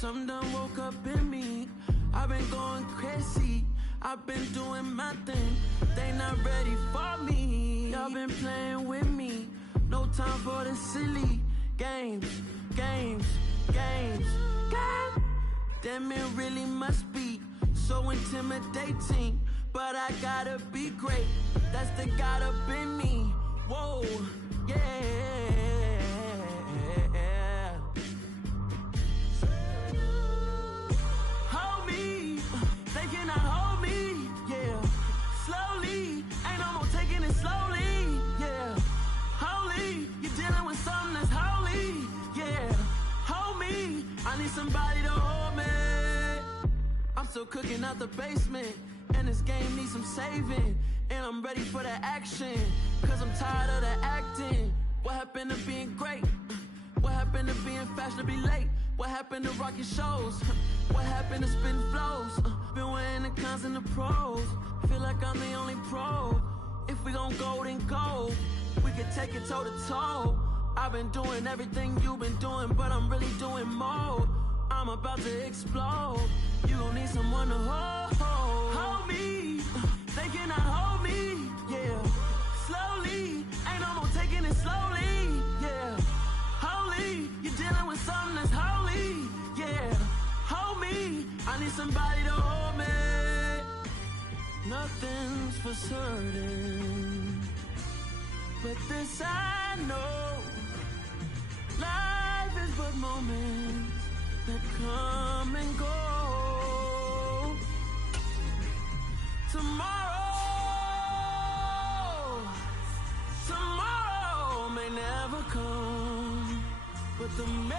Some done woke up in me. I've been going crazy. I've been doing my thing. They not ready for me. Y'all been playing with me. No time for the silly games. Damn, it really must be so intimidating. But I gotta be great. That's the God up in me. Whoa, yeah. Hold me, they cannot hold me, yeah. Slowly, ain't no more taking it slowly, yeah. Holy, you're dealing with something that's holy, yeah. Hold me, I need somebody to hold me. I'm still cooking out the basement, and this game needs some saving. And I'm ready for the action, cause I'm tired of the acting. What happened to being great? What happened to being fashionably late? What happened to rocking shows? What happened to spitting flows? Been weighing the cons and the pros. Feel like I'm the only pro. If we gon' go, then go. We can take it toe to toe. I've been doing everything you've been doing, but I'm really doing more. I'm about to explode. You gon' need someone to hold me. They cannot hold me, yeah. Slowly, ain't no more taking it slowly, yeah. Holy, you're dealing with something that's holy, yeah. Hold me, I need somebody to hold me. Nothing's for certain, but this I know. Life is but moments that come and go. Tomorrow may never come, but the memories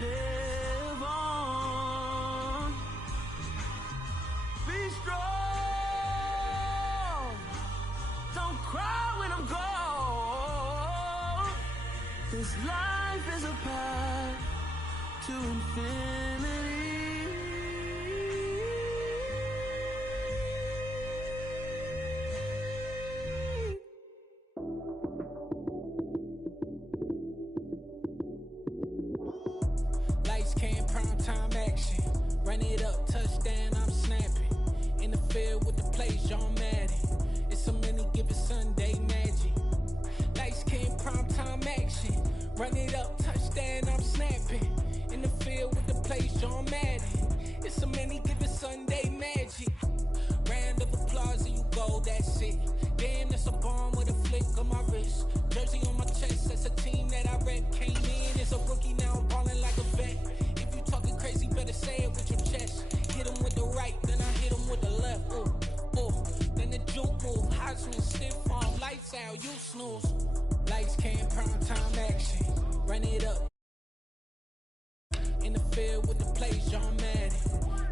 live on. Be strong, don't cry when I'm gone. This life is a path to infinity. Lights came, prime time action. Run it up, touchdown, I'm snapping. In the field with the plays, John Madden. It's a many given Sunday magic. Lights came, prime time action. Run it up, touchdown, I'm snapping. In the field with the plays, John Madden. It's a many given Sunday magic. Round of applause and you go, that's it. Damn, that's a bomb with a flick on my wrist. Jersey on my chest, that's a team that I rep. Came in as a rookie, now I'm ballin' like a vet. If you talking crazy, better say it with your chest. Hit him with the right, then I hit him with the left. Ooh, ooh. Then the juke move, high swing, stiff arm, lights out, you snooze. Lights came, prime time action. Run it up. In the field with the plays, John Madden.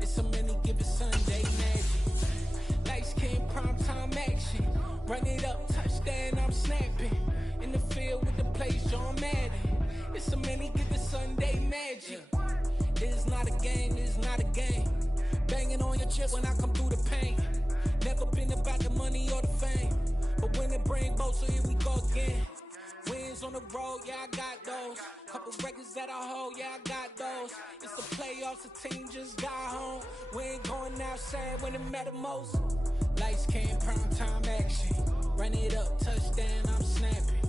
It's a many given Sunday magic. Lights came, prime time action. Run it up, touchdown, I'm snapping. In the field with the plays, John Madden. It's a many given Sunday magic. It is not a game, it is not a game. Banging on your chest when I come through the pain. Never been about the money or the fame, but when it bring both, so here we go again. Wins on the road, yeah, I got those. Couple records that I hold, yeah, I got those. It's the playoffs, the team just got home. We ain't going outside when it matter most. Lights came, prime time action. Run it up, touchdown, I'm snapping.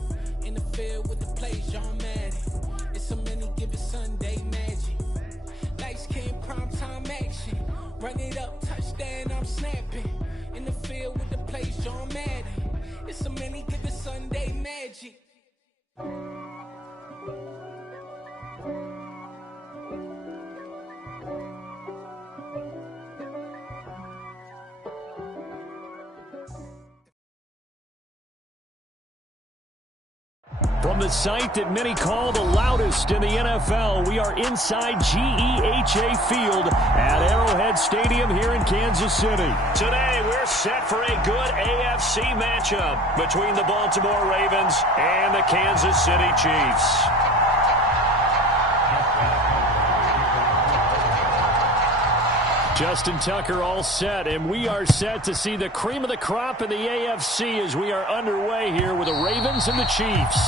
In the field with the plays, John Madden. It's a many given Sunday magic. Lights came, prime time action. Run it up, touchdown, I'm snapping. In the field with the plays, John Madden. It's a many given Sunday magic. From the site that many call the loudest in the NFL, we are inside GEHA Field at Arrowhead Stadium here in Kansas City. Today, we're set for a good AFC matchup between the Baltimore Ravens and the Kansas City Chiefs. Justin Tucker all set, and we are set to see the cream of the crop in the AFC as we are underway here with the Ravens and the Chiefs.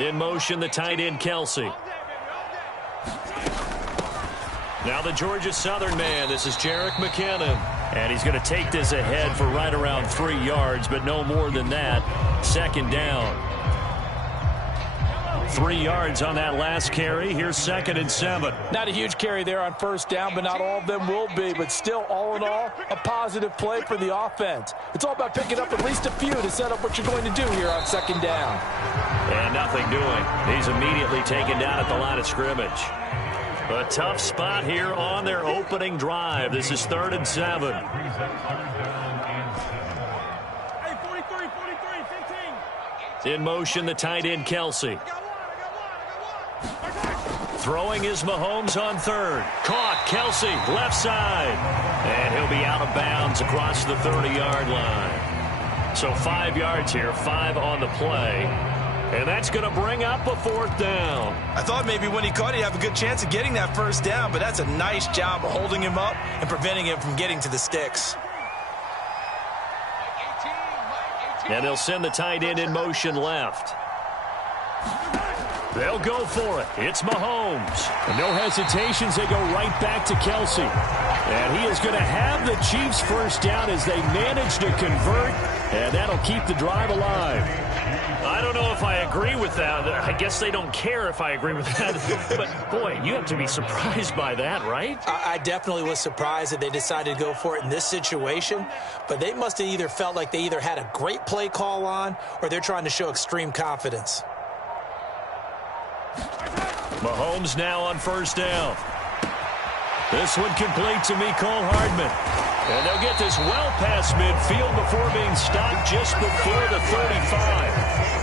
In motion, the tight end, Kelsey. Now the Georgia Southern man. This is Jerick McKinnon. And he's going to take this ahead for right around 3 yards, but no more than that. Second down. 3 yards on that last carry. Here's 2nd and 7. Not a huge carry there on first down, but not all of them will be. But still, all in all, a positive play for the offense. It's all about picking up at least a few to set up what you're going to do here on 2nd down. And nothing doing. He's immediately taken down at the line of scrimmage. A tough spot here on their opening drive. This is 3rd and 7. In motion, the tight end, Kelsey. Throwing is Mahomes on 3rd. Caught, Kelsey, left side. And he'll be out of bounds across the 30-yard line. So 5 yards here, 5 on the play. And that's going to bring up a 4th down. I thought maybe when he caught it, he'd have a good chance of getting that first down, but that's a nice job of holding him up and preventing him from getting to the sticks. And they'll send the tight end in motion left. They'll go for it. It's Mahomes. And no hesitations. They go right back to Kelsey. And he is going to have the Chiefs first down as they manage to convert. And that'll keep the drive alive. I don't know if I agree with that. I guess they don't care if I agree with that. But, boy, you have to be surprised by that, right? I definitely was surprised that they decided to go for it in this situation. But they must have either felt like they either had a great play call on or they're trying to show extreme confidence. Mahomes now on first down. This one complete to Mecole Hardman. And they'll get this well past midfield before being stopped just before the 35.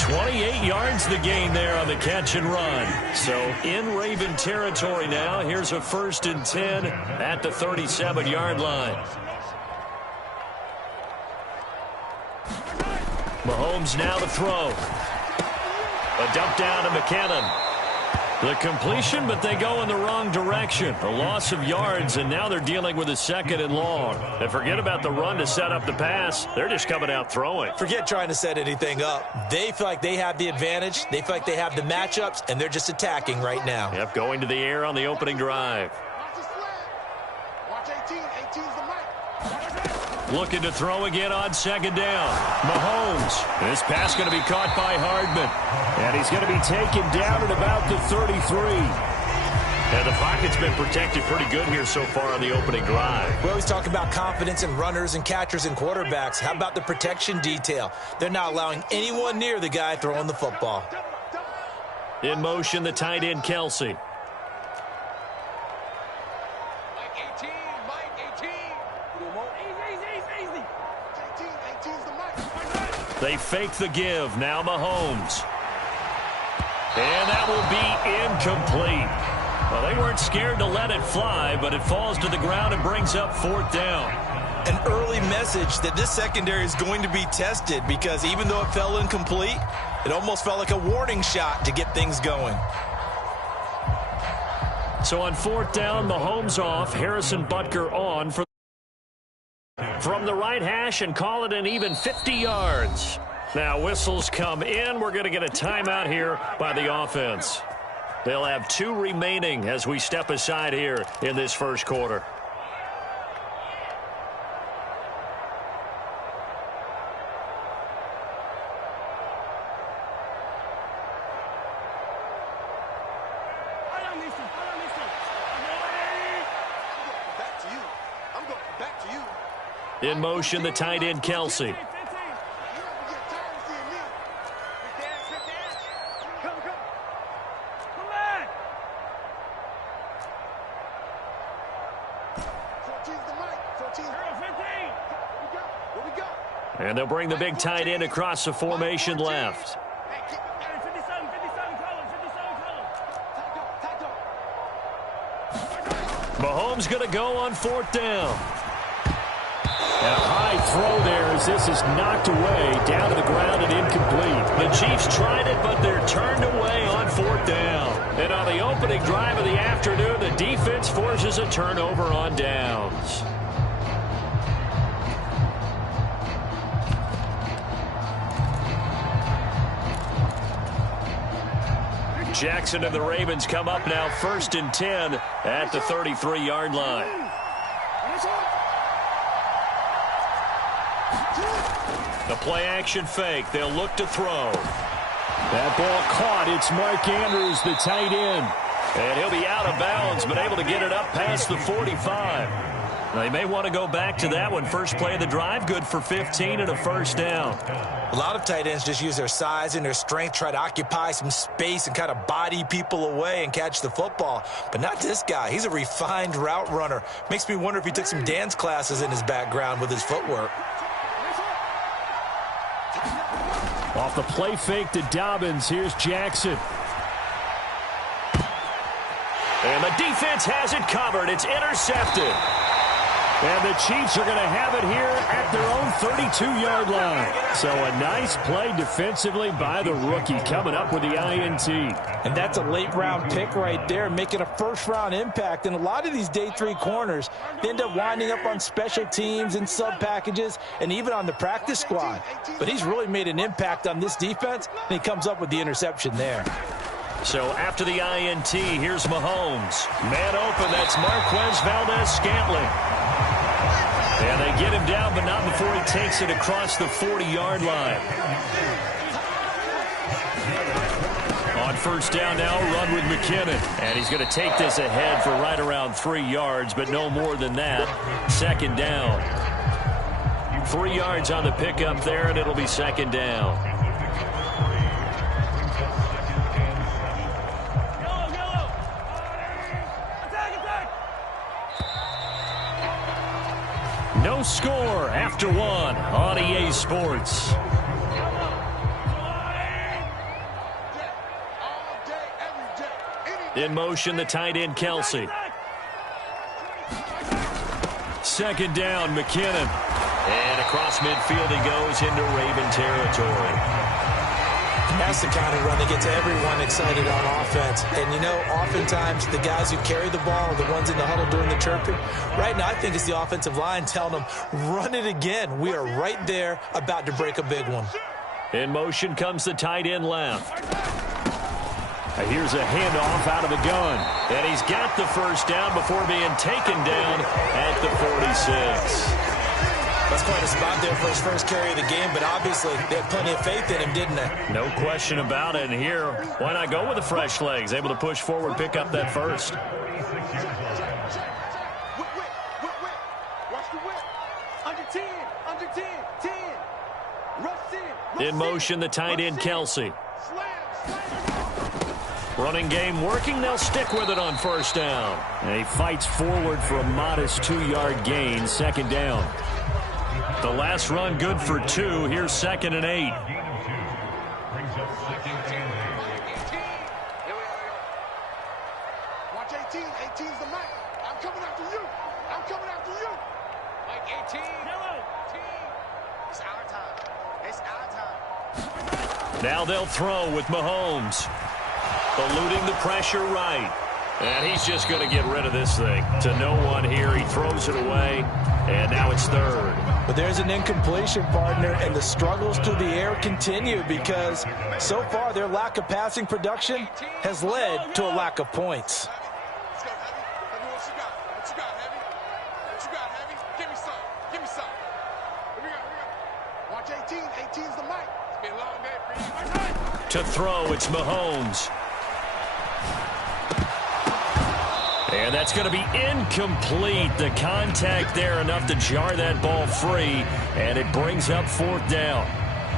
28 yards the gain there on the catch and run. So in Raven territory now. Here's a 1st and 10 at the 37-yard line. Mahomes now to throw. A dump down to McKinnon. The completion, but they go in the wrong direction. A loss of yards, and now they're dealing with a 2nd and long. And forget about the run to set up the pass. They're just coming out throwing. Forget trying to set anything up. They feel like they have the advantage. They feel like they have the matchups, and they're just attacking right now. Yep, going to the air on the opening drive. Watch 18. 18's the mic. Looking to throw again on 2nd down. Mahomes. This pass going to be caught by Hardman. And he's going to be taken down at about the 33. And the pocket's been protected pretty good here so far on the opening drive. We always talk about confidence in runners and catchers and quarterbacks. How about the protection detail? They're not allowing anyone near the guy throwing the football. In motion, the tight end, Kelsey. They fake the give. Now Mahomes. And that will be incomplete. Well, they weren't scared to let it fly, but it falls to the ground and brings up 4th down. An early message that this secondary is going to be tested because even though it fell incomplete, it almost felt like a warning shot to get things going. So on 4th down, Mahomes off, Harrison Butker on from the right hash and call it an even 50 yards. Now whistles come in. We're going to get a timeout here by the offense. They'll have 2 remaining as we step aside here in this first quarter. In motion, the tight end, Kelsey. And they'll bring the big tight end across the formation left. Mahomes going to go on 4th down. And a high throw there as this is knocked away down to the ground and incomplete. The Chiefs tried it, but they're turned away on 4th down. And on the opening drive of the afternoon, the defense forces a turnover on downs. Jackson and the Ravens come up now 1st and 10 at the 33-yard line. The play-action fake. They'll look to throw. That ball caught. It's Mark Andrews, the tight end. And he'll be out of bounds, but able to get it up past the 45. They may want to go back to that one. First play of the drive, good for 15 and a first down. A lot of tight ends just use their size and their strength, try to occupy some space and kind of body people away and catch the football. But not this guy. He's a refined route runner. Makes me wonder if he took some dance classes in his background with his footwork. Off the play fake to Dobbins, here's Jackson. And the defense has it covered. It's intercepted. And the Chiefs are going to have it here at their own 32-yard line. So a nice play defensively by the rookie coming up with the INT. And that's a late-round pick right there, making a first-round impact. And a lot of these day 3 corners, they end up winding up on special teams and sub-packages and even on the practice squad. But he's really made an impact on this defense, and he comes up with the interception there. So after the INT, here's Mahomes. Man open, that's Marquez Valdez-Scantling. And they get him down, but not before he takes it across the 40-yard line. On first down now, run with McKinnon. And he's going to take this ahead for right around 3 yards, but no more than that. Second down. 3 yards on the pickup there, and it'll be second down. No score after 1 on EA Sports. In motion, the tight end, Kelsey. Second down, McKinnon. And across midfield he goes into Raven territory. That's the kind of run that gets everyone excited on offense. And, you know, oftentimes the guys who carry the ball are the ones in the huddle doing the chirping. Right now, I think it's the offensive line telling them, run it again. We are right there about to break a big one. In motion comes the tight end left. Here's a handoff out of the gun. And he's got the first down before being taken down at the 46. That's quite a spot there for his first carry of the game, but obviously they had plenty of faith in him, didn't they? No question about it. And here, why not go with the fresh legs? Able to push forward, pick up that first. In motion, the tight end, Kelsey. Running game working. They'll stick with it on first down. And he fights forward for a modest 2-yard gain. Second down. The last run good for 2. Here's 2nd and 8. Watch 18. 18's the mic. I'm coming after you. I'm coming after you. Mike 18. Yellow. It's our time. It's our time. Now they'll throw with Mahomes. Eluding the pressure right. And he's just going to get rid of this thing to no one here. He throws it away, and now it's 3rd. But there's an incompletion, partner, and the struggles through the air continue because so far their lack of passing production has led to a lack of points. Let's go, Heavy. Heavy, what you got? What you got, Heavy? What you got, Heavy? Give me some. Give me some. Here we go. Watch 18. 18's the mic. It's been a long day for you. To throw, it's Mahomes. And that's going to be incomplete. The contact there enough to jar that ball free, and it brings up 4th down.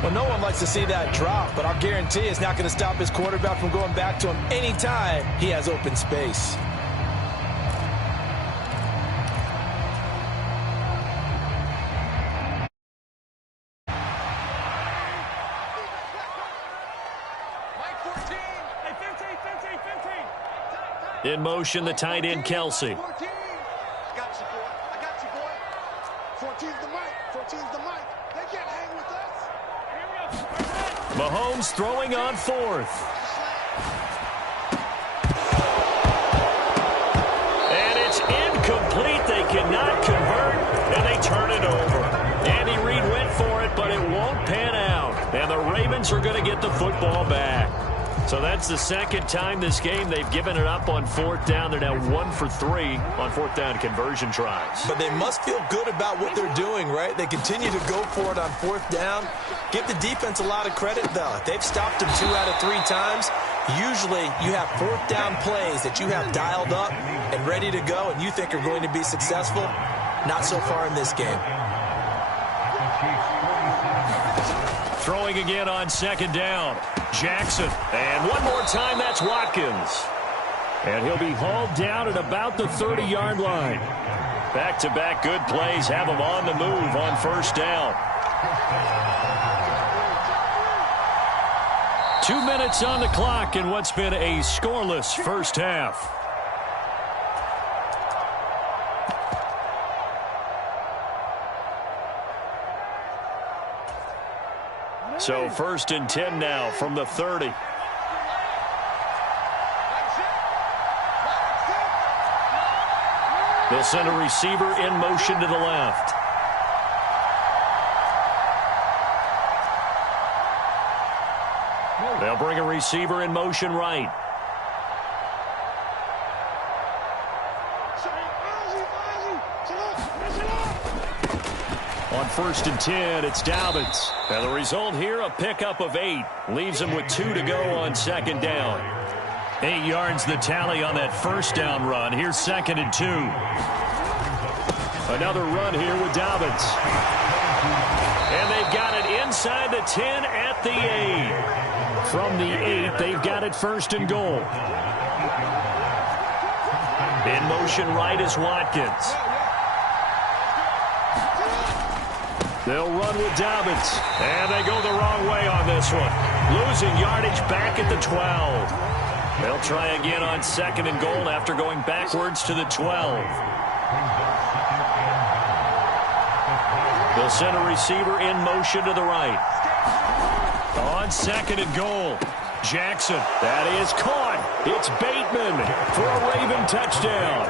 Well, no one likes to see that drop, but I'll guarantee it's not going to stop his quarterback from going back to him anytime he has open space. In motion, the tight end, Kelsey. I got you, boy. I got you, boy. 14's the mic. 14's the mic. They can't hang with us. Mahomes throwing on 4th. And it's incomplete. They cannot convert, and they turn it over. Andy Reid went for it, but it won't pan out. And the Ravens are going to get the football back. So that's the second time this game they've given it up on fourth down. They're now 1 for 3 on fourth down conversion tries. But they must feel good about what they're doing, right? They continue to go for it on fourth down. Give the defense a lot of credit, though. They've stopped them 2 out of 3 times. Usually you have fourth down plays that you have dialed up and ready to go and you think are going to be successful. Not so far in this game. Throwing again on second down. Jackson. And one more time, that's Watkins. And he'll be hauled down at about the 30-yard line. Back-to-back good plays have him on the move on first down. 2 minutes on the clock in what's been a scoreless first half. So first and 10 now from the 30. They'll send a receiver in motion to the left. They'll bring a receiver in motion right. On first and 10, it's Dobbins. And the result here, a pickup of 8. Leaves him with 2 to go on second down. 8 yards the tally on that first down run. Here's second and 2. Another run here with Dobbins. And they've got it inside the 10 at the 8. From the 8, they've got it first and goal. In motion right is Watkins. They'll run with Dobbins. And they go the wrong way on this one. Losing yardage back at the 12. They'll try again on second and goal after going backwards to the 12. They'll send a receiver in motion to the right. On second and goal, Jackson. That is caught. It's Bateman for a Raven touchdown.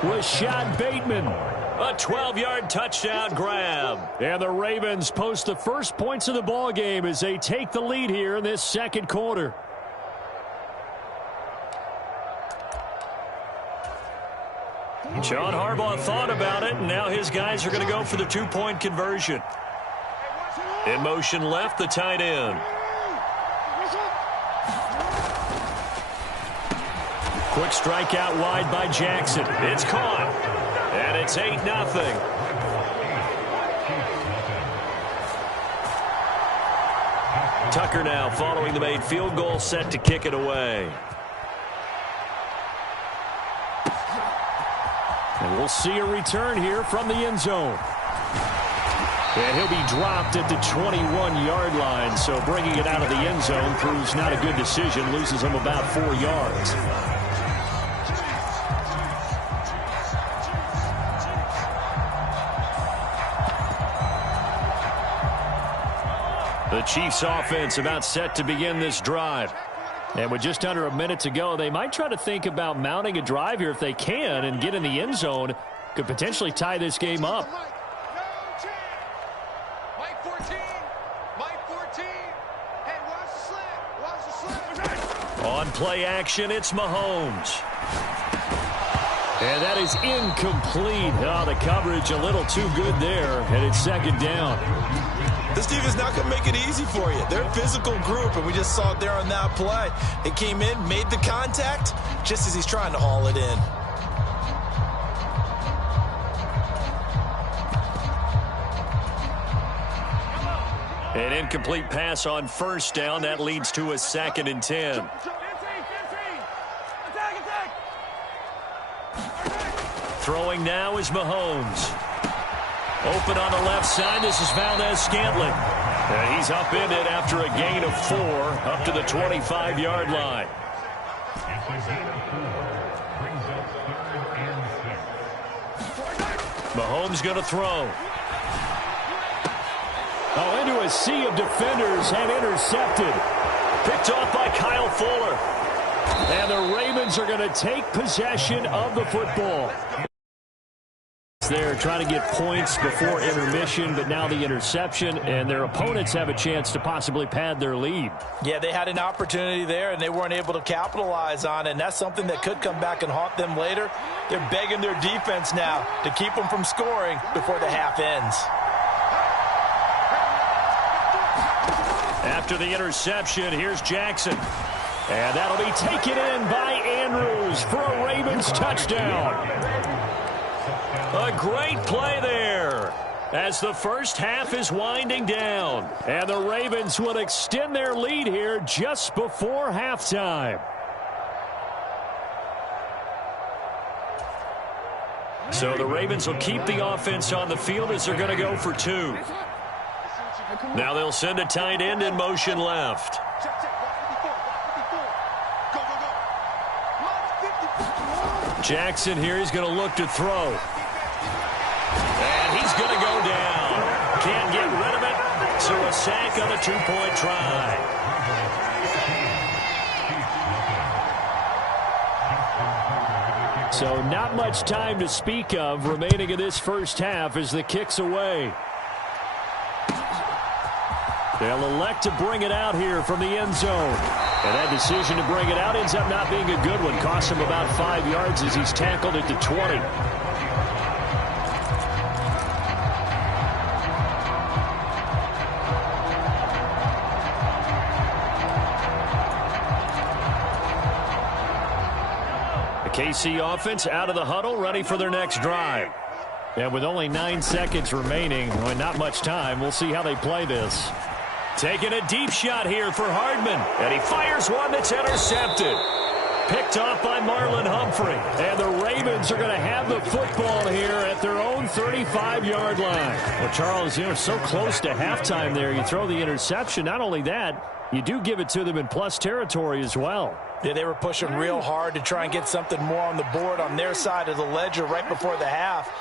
Rashad Bateman. A 12-yard touchdown grab. And the Ravens post the first points of the ball game as they take the lead here in this second quarter. John Harbaugh thought about it, and now his guys are going to go for the 2-point conversion. In motion left, the tight end. Quick strike out wide by Jackson. It's caught. And it's 8-0. Tucker now following the made field goal, set to kick it away. And we'll see a return here from the end zone. And he'll be dropped at the 21-yard line, so bringing it out of the end zone proves not a good decision, loses him about 4 yards. The Chiefs offense about set to begin this drive. And with just under a minute to go, they might try to think about mounting a drive here if they can and get in the end zone. Could potentially tie this game up. Mike 14. Mike 14. Hey, watch the slip. On play action, it's Mahomes. And that is incomplete. Oh, the coverage a little too good there. And it's second down. This defense not going to make it easy for you. They're a physical group, and we just saw it there on that play. They came in, made the contact, just as he's trying to haul it in. An incomplete pass on first down. That leads to a second and 10. Throwing now is Mahomes. Open on the left side. This is Valdez-Scantling. And he's upended after a gain of 4 up to the 25-yard line. Mahomes going to throw. Oh, into a sea of defenders and intercepted. Picked off by Kyle Fuller. And the Ravens are going to take possession of the football. there, trying to get points before intermission, but now the interception, and their opponents have a chance to possibly pad their lead. Yeah, they had an opportunity there, and they weren't able to capitalize on it, and that's something that could come back and haunt them later. They're begging their defense now to keep them from scoring before the half ends. After the interception, here's Jackson. And that'll be taken in by Andrews for a Ravens touchdown. A great play there as the first half is winding down. And the Ravens will extend their lead here just before halftime. So the Ravens will keep the offense on the field as they're going to go for 2. Now they'll send a tight end in motion left. Jackson here, he's going to look to throw. And he's going to go down. Can't get rid of it. So a sack on a 2-point try. So not much time to speak of remaining in this first half as the kick's away. They'll elect to bring it out here from the end zone. And that decision to bring it out ends up not being a good one. Costs him about 5 yards as he's tackled at the 20. The KC offense out of the huddle, ready for their next drive. And with only 9 seconds remaining, well, not much time, we'll see how they play this. Taking a deep shot here for Hardman. And he fires one that's intercepted. Picked off by Marlon Humphrey. And the Ravens are going to have the football here at their own 35-yard line. Well, Charles, you know, so close to halftime there. You throw the interception. Not only that, you do give it to them in plus territory as well. Yeah, they were pushing real hard to try and get something more on the board on their side of the ledger right before the half.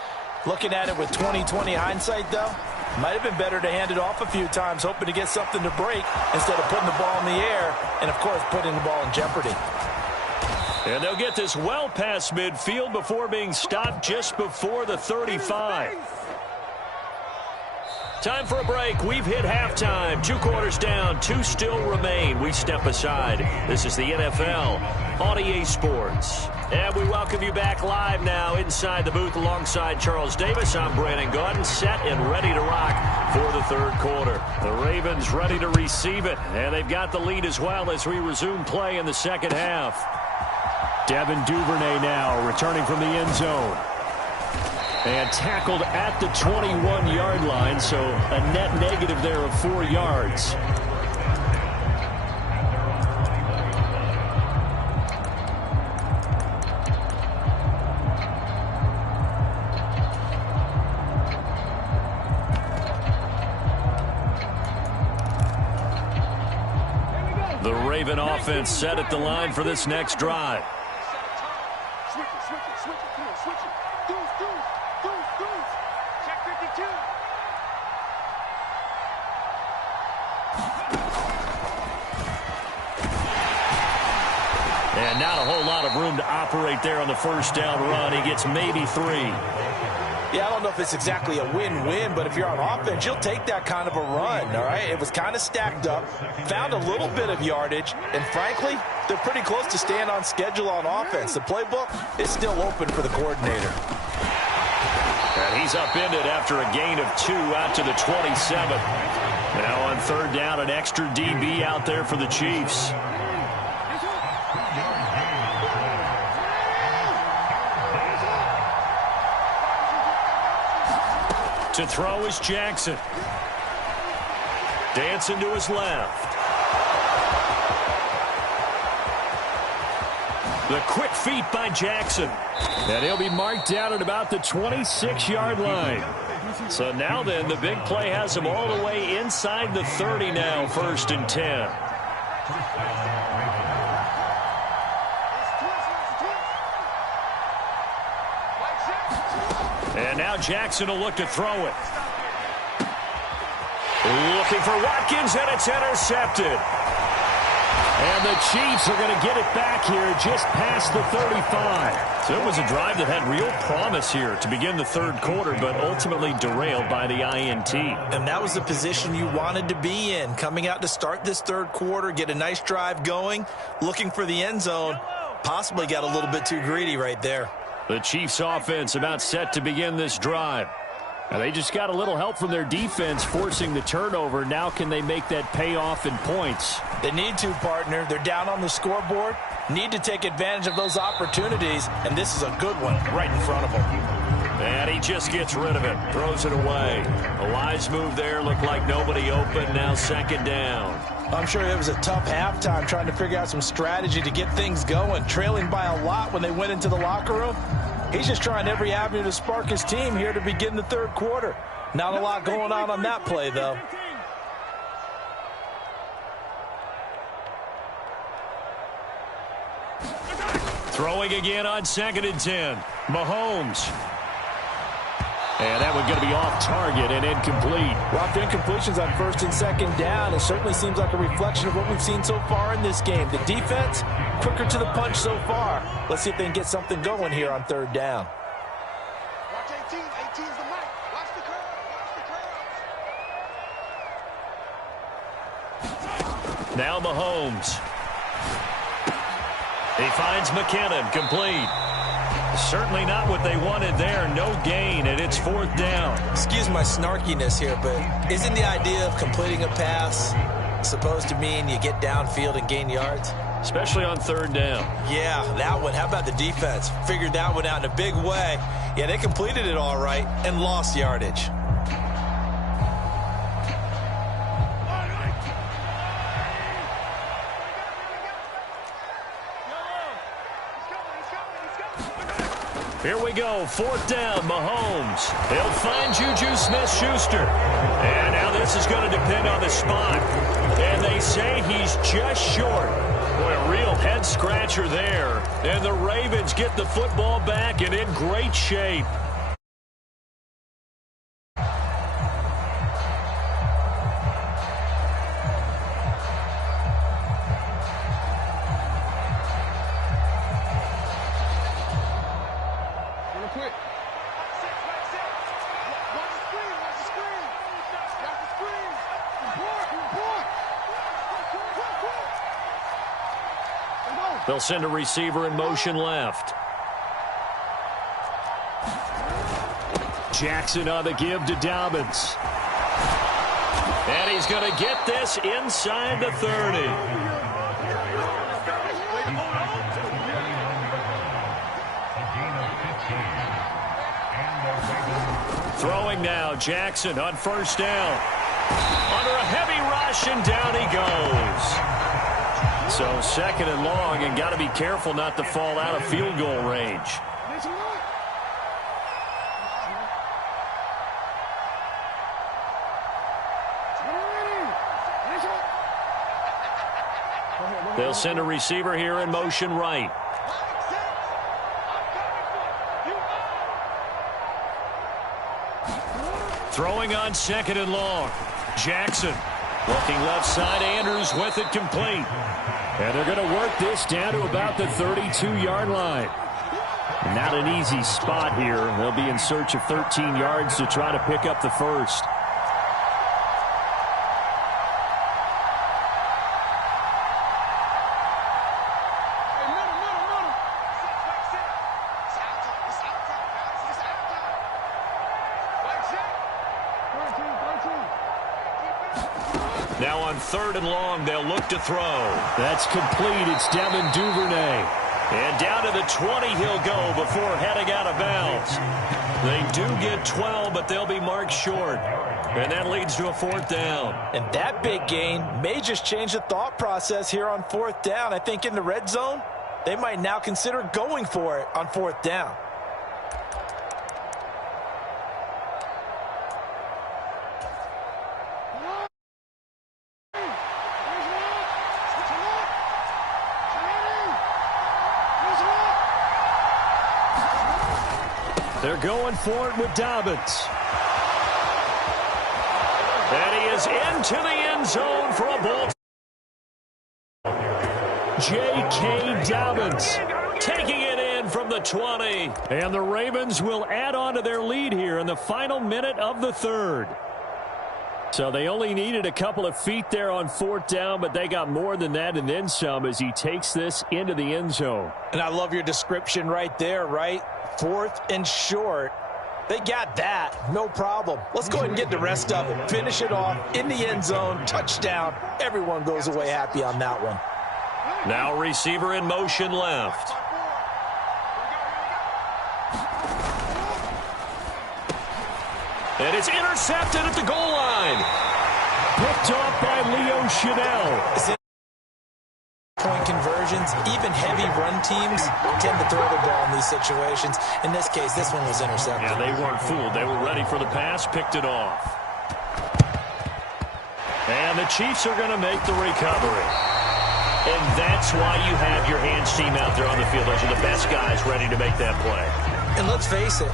Looking at it with 20/20 hindsight, though, might have been better to hand it off a few times, hoping to get something to break instead of putting the ball in the air and, of course, putting the ball in jeopardy. And they'll get this well past midfield before being stopped just before the 35. Time for a break. We've hit halftime. 2 quarters down. 2 still remain. We step aside. This is the NFL on EA Sports. And we welcome you back live now inside the booth alongside Charles Davis. I'm Brandon Gaudin, set and ready to rock for the third quarter. The Ravens ready to receive it, and they've got the lead as well as we resume play in the second half. Devin Duvernay now returning from the end zone. And tackled at the 21-yard line, so a net negative there of 4 yards. The Raven offense set at the line for this next drive. And not a whole lot of room to operate there on the first down run. He gets maybe 3. Yeah, I don't know if it's exactly a win-win, but if you're on offense, you'll take that kind of a run, all right? It was kind of stacked up, found a little bit of yardage, and frankly, they're pretty close to staying on schedule on offense. The playbook is still open for the coordinator. And he's upended after a gain of 2 out to the 27. Now on third down, an extra DB out there for the Chiefs. To throw is Jackson. Dancing to his left. The quick feet by Jackson. And he'll be marked down at about the 26-yard line. So now then, the big play has him all the way inside the 30 now, 1st and 10. And now Jackson will look to throw it. Looking for Watkins, and it's intercepted. And the Chiefs are going to get it back here just past the 35. So it was a drive that had real promise here to begin the third quarter, but ultimately derailed by the INT. And that was the position you wanted to be in, coming out to start this third quarter, get a nice drive going, looking for the end zone. Possibly got a little bit too greedy right there. The Chiefs offense about set to begin this drive. Now they just got a little help from their defense forcing the turnover. Now can they make that pay off in points? They need to, partner. They're down on the scoreboard. Need to take advantage of those opportunities, and this is a good one right in front of them. And he just gets rid of it, throws it away. A wise move there, looked like nobody open, now second down. I'm sure it was a tough halftime trying to figure out some strategy to get things going, trailing by a lot when they went into the locker room. He's just trying every avenue to spark his team here to begin the third quarter. Not a lot going on that play, though. Throwing again on 2nd and 10. Mahomes. And that one going to be off target and incomplete. Rocked incompletions on 1st and 2nd down. It certainly seems like a reflection of what we've seen so far in this game. The defense, quicker to the punch so far. Let's see if they can get something going here on 3rd down. Watch 18. 18's the mic. Watch the curve. Watch the curve. Now Mahomes. He finds McKinnon, complete. Certainly not what they wanted there. No gain, and it's 4th down. Excuse my snarkiness here, but isn't the idea of completing a pass supposed to mean you get downfield and gain yards? Especially on 3rd down. Yeah, that one. How about the defense? Figured that one out in a big way. Yeah, they completed it all right and lost yardage. Here we go, 4th down, Mahomes. He'll find Juju Smith-Schuster. And now this is going to depend on the spot. And they say he's just short. Boy, a real head-scratcher there. And the Ravens get the football back and in great shape. They'll send a receiver in motion left. Jackson on the give to Dobbins. And he's going to get this inside the 30. Throwing now, Jackson on 1st down. Under a heavy rush, and down he goes. So 2nd and long, and got to be careful not to fall out of field goal range. They'll send a receiver here in motion right. Throwing on 2nd and long. Jackson. Looking left side, Andrews with it complete. And they're going to work this down to about the 32-yard line. Not an easy spot here. They'll be in search of 13 yards to try to pick up the first. Now on 3rd and long, they'll look to throw. That's complete. It's Devin Duvernay. And down to the 20 he'll go before heading out of bounds. They do get 12, but they'll be marked short. And that leads to a 4th down. And that big gain may just change the thought process here on 4th down. I think in the red zone, they might now consider going for it on 4th down. They're going for it with Dobbins. And he is into the end zone for a ball. J.K. Dobbins taking it in again from the 20. And the Ravens will add on to their lead here in the final minute of the third. So they only needed a couple of feet there on fourth down, but they got more than that and then some as he takes this into the end zone. And I love your description right there, right? Fourth and short. They got that. No problem. Let's go ahead and get the rest of it. Finish it off in the end zone. Touchdown. Everyone goes away happy on that one. Now receiver in motion left. And it's intercepted at the goal line. Picked off by Leo Chanel. Point conversions, even heavy run teams tend to throw the ball in these situations. In this case, this one was intercepted. Yeah, they weren't fooled. They were ready for the pass, picked it off. And the Chiefs are going to make the recovery. And that's why you have your hands team out there on the field. Those are the best guys ready to make that play. And let's face it,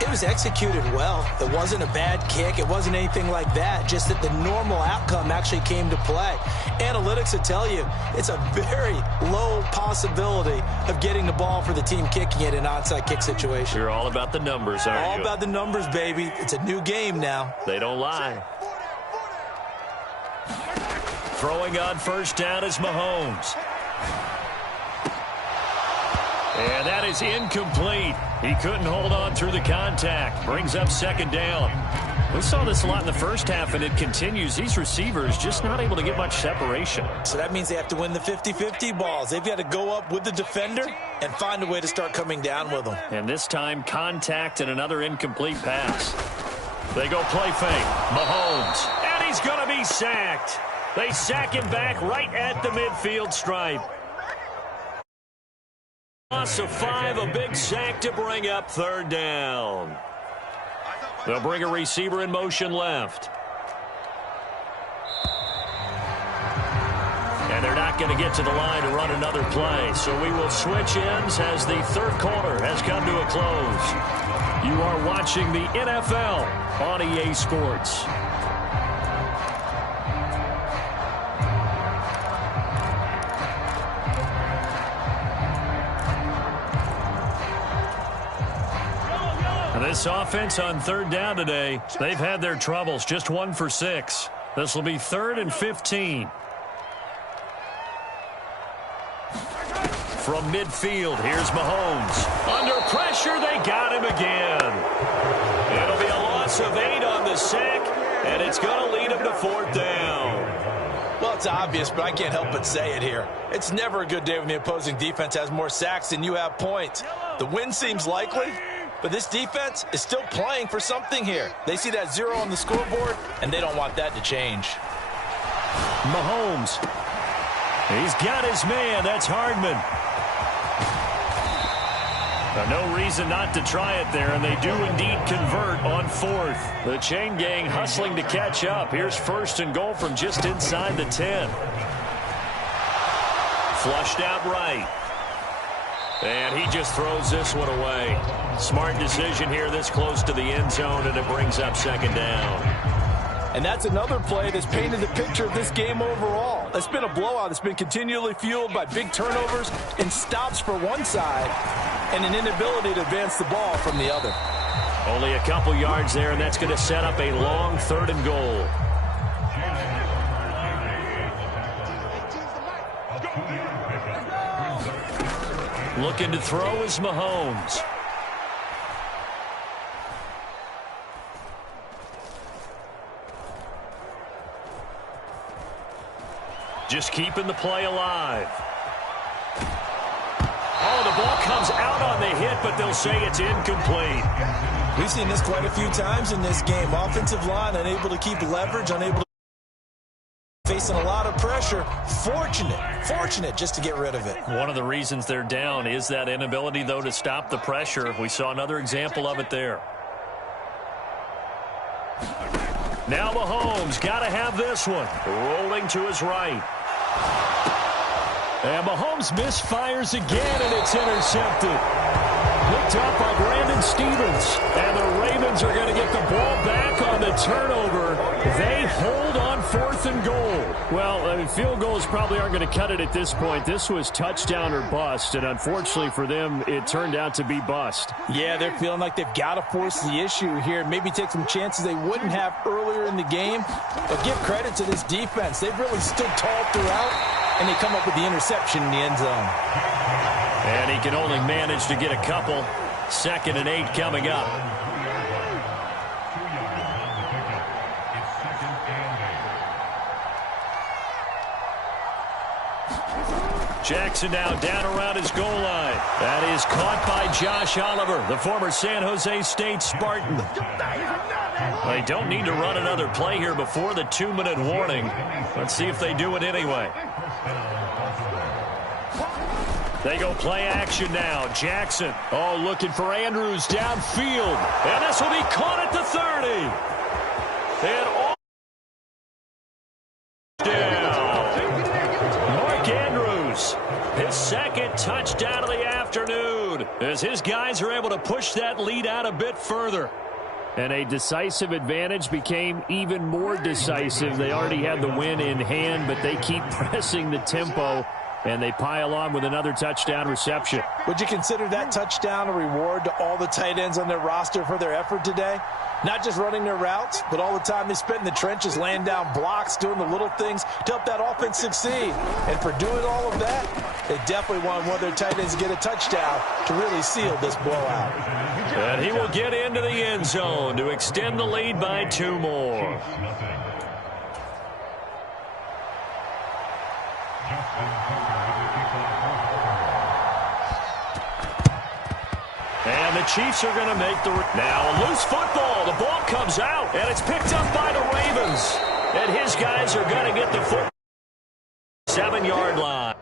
it was executed well. It wasn't a bad kick. It wasn't anything like that. Just that the normal outcome actually came to play. Analytics will tell you it's a very low possibility of getting the ball for the team kicking it in an onside kick situation. You're all about the numbers, aren't you? All about the numbers, baby. It's a new game now. They don't lie. Throwing on first down is Mahomes. And that is incomplete. He couldn't hold on through the contact. Brings up second down. We saw this a lot in the first half, and it continues. These receivers just not able to get much separation. So that means they have to win the 50-50 balls. They've got to go up with the defender and find a way to start coming down with them. And this time, contact and another incomplete pass. They go play fake. Mahomes. And he's going to be sacked. They sack him back right at the midfield stripe. Loss of 5, a big sack to bring up third down. They'll bring a receiver in motion left. And they're not going to get to the line to run another play. So we will switch ends as the third quarter has come to a close. You are watching the NFL on EA Sports. This offense on third down today, they've had their troubles. Just 1 for 6. This will be 3rd and 15. From midfield, here's Mahomes. Under pressure, they got him again. It'll be a loss of 8 on the sack, and it's going to lead him to 4th down. Well, it's obvious, but I can't help but say it here. It's never a good day when the opposing defense has more sacks than you have points. The win seems likely, but this defense is still playing for something here. They see that 0 on the scoreboard, and they don't want that to change. Mahomes. He's got his man. That's Hardman. No reason not to try it there, and they do indeed convert on 4th. The chain gang hustling to catch up. Here's 1st and goal from just inside the 10. Flushed out right. And he just throws this one away. Smart decision here this close to the end zone, and it brings up second down. And that's another play that's painted the picture of this game overall. It's been a blowout. It's been continually fueled by big turnovers and stops for one side and an inability to advance the ball from the other. Only a couple yards there, and that's going to set up a long 3rd and goal. Looking to throw is Mahomes. Just keeping the play alive. Oh, the ball comes out on the hit, but they'll say it's incomplete. We've seen this quite a few times in this game. Offensive line unable to keep leverage, unable to facing a lot of pressure. Fortunate just to get rid of it. One of the reasons they're down is that inability, though, to stop the pressure. We saw another example of it there. Now Mahomes got to have this one. Rolling to his right. And Mahomes misfires again, and it's intercepted. Picked up by Brandon Stevens. And the Ravens Ravens are going to get the ball back on the turnover. They hold on 4th and goal. Well, I mean, field goals probably aren't going to cut it at this point. This was touchdown or bust, and unfortunately for them, it turned out to be bust. Yeah, they're feeling like they've got to force the issue here. Maybe take some chances they wouldn't have earlier in the game. But give credit to this defense. They've really stood tall throughout, and they come up with the interception in the end zone. And he can only manage to get a couple. 2nd and 8 coming up. Jackson now down around his goal line. That is caught by Josh Oliver, the former San Jose State Spartan. They don't need to run another play here before the 2-minute warning. Let's see if they do it anyway. They go play action now. Jackson, looking for Andrews downfield. And this will be caught at the 30. And all down. Mark Andrews, his 2nd touchdown of the afternoon, as his guys are able to push that lead out a bit further. And a decisive advantage became even more decisive. They already had the win in hand, but they keep pressing the tempo, and they pile on with another touchdown reception. Would you consider that touchdown a reward to all the tight ends on their roster for their effort today? Not just running their routes, but all the time they spent in the trenches, laying down blocks, doing the little things to help that offense succeed. And for doing all of that, they definitely want one of their tight ends to get a touchdown to really seal this blowout. And he will get into the end zone to extend the lead by 2 more. And the Chiefs are going to make the... Now a loose football. The ball comes out, and it's picked up by the Ravens. And his guys are going to get the football. 7-yard line.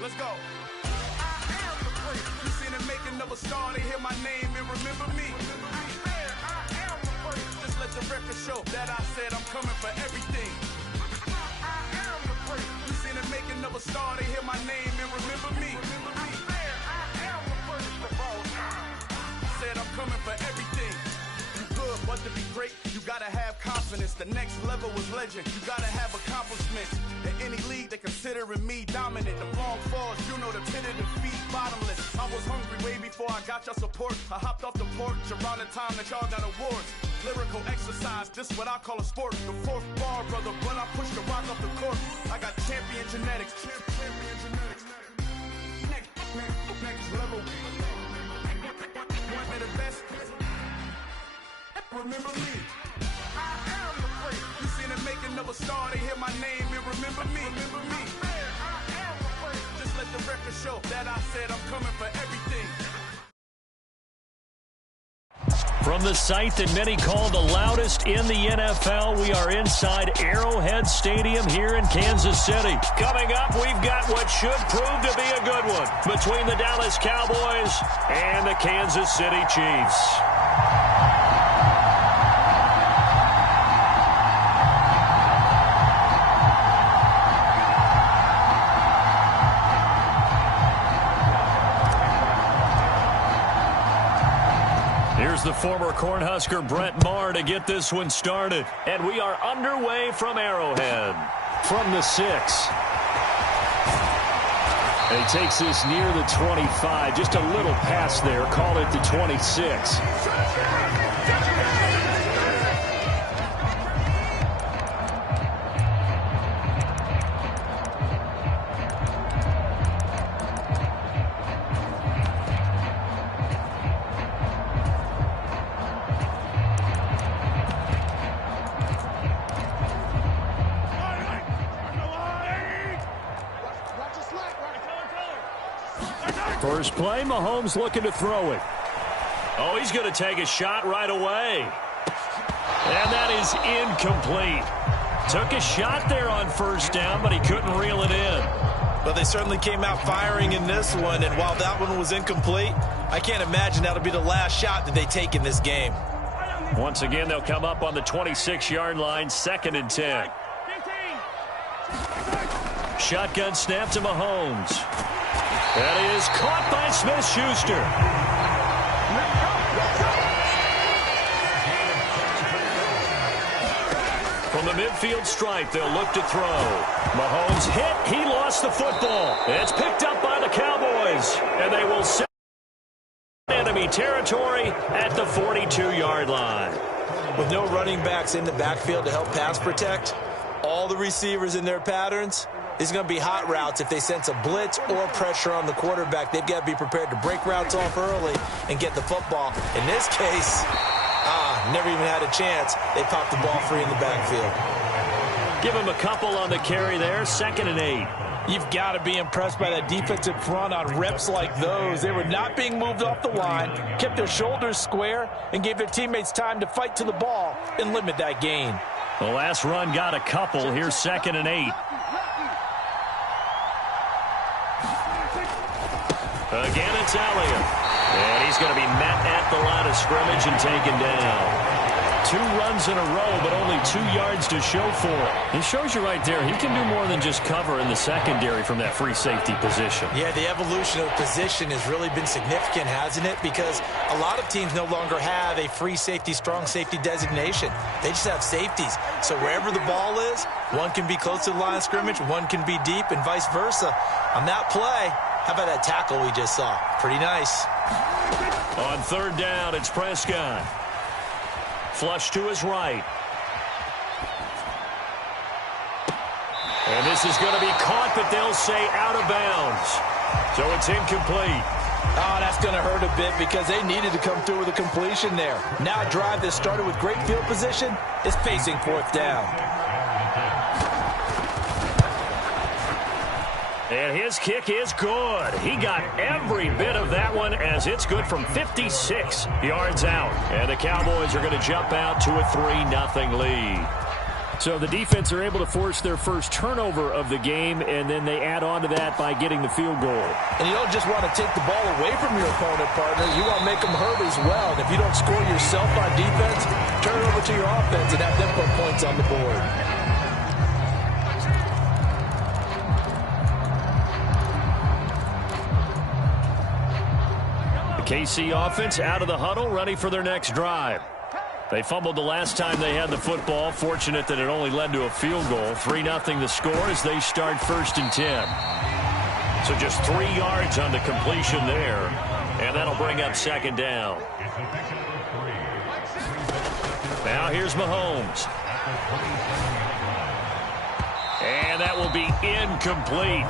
Let's go. I am the great. You seen the making of a star, they hear my name and remember me. I am the great. Just let the record show that I said I'm coming for everything. I am the great. You seen the making of a star, they hear my name and remember me. I am the greatest of all time. Said I'm coming for everything. You good, but to be great, you gotta have confidence. The next level was legend. You gotta have accomplishments. In any league, they considering me dominant. The long falls, you know the pit of defeat, bottomless. I was hungry way before I got your support. I hopped off the porch around the time that y'all got awards. Lyrical exercise, this what I call a sport. The 4th bar, brother, when I push the rock off the court. I got champion genetics. Champion genetics. Next level. One of the best. Remember me. I am the great. You seen the making of a star, they hear my name and remember me. Remember me. I am the great. Just let the record show that I said I'm coming for everything. From the site that many call the loudest in the NFL, we are inside Arrowhead Stadium here in Kansas City. Coming up, we've got what should prove to be a good one between the Dallas Cowboys and the Kansas City Chiefs. Here's the former Cornhusker Brett Maher to get this one started. And we are underway from Arrowhead. From the 6. And he takes this near the 25. Just a little pass there. Call it the 26. First play, Mahomes looking to throw it. Oh, he's going to take a shot right away. And that is incomplete. Took a shot there on first down, but he couldn't reel it in. Well, they certainly came out firing in this one, and while that one was incomplete, I can't imagine that'll be the last shot that they take in this game. Once again, they'll come up on the 26-yard line, 2nd and 10. Shotgun snap to Mahomes. That is caught by Smith-Schuster. From the midfield stripe, they'll look to throw. Mahomes hit. He lost the football. It's picked up by the Cowboys, and they will set enemy territory at the 42-yard line. With no running backs in the backfield to help pass protect, all the receivers in their patterns, these are going to be hot routes. If they sense a blitz or pressure on the quarterback, they've got to be prepared to break routes off early and get the football. In this case, never even had a chance. They popped the ball free in the backfield. Give him a couple on the carry there, 2nd and 8. You've got to be impressed by that defensive front on reps like those. They were not being moved off the line, kept their shoulders square, and gave their teammates time to fight to the ball and limit that gain. The last run got a couple. Here's 2nd and 8. Again, it's Elliott. And he's going to be met at the line of scrimmage and taken down. 2 runs in a row, but only 2 yards to show for it. It shows you right there, he can do more than just cover in the secondary from that free safety position. Yeah, the evolution of position has really been significant, hasn't it? Because a lot of teams no longer have a free safety, strong safety designation. They just have safeties. So wherever the ball is, one can be close to the line of scrimmage, one can be deep, and vice versa. On that play, how about that tackle we just saw? Pretty nice. On 3rd down, it's Prescott. Flush to his right. And this is going to be caught, but they'll say out of bounds. So it's incomplete. Oh, that's going to hurt a bit because they needed to come through with a completion there. Now a drive that started with great field position is facing 4th down. And his kick is good. He got every bit of that one as it's good from 56 yards out. And the Cowboys are going to jump out to a 3-0 lead. So the defense are able to force their first turnover of the game, and then they add on to that by getting the field goal. And you don't just want to take the ball away from your opponent, partner. You want to make them hurt as well. And if you don't score yourself on defense, turn it over to your offense and have them put points on the board. KC offense out of the huddle, ready for their next drive. They fumbled the last time they had the football. Fortunate that it only led to a field goal. 3-0 the score as they start 1st and 10. So just 3 yards on the completion there. And that'll bring up 2nd down. Now here's Mahomes. And that will be incomplete.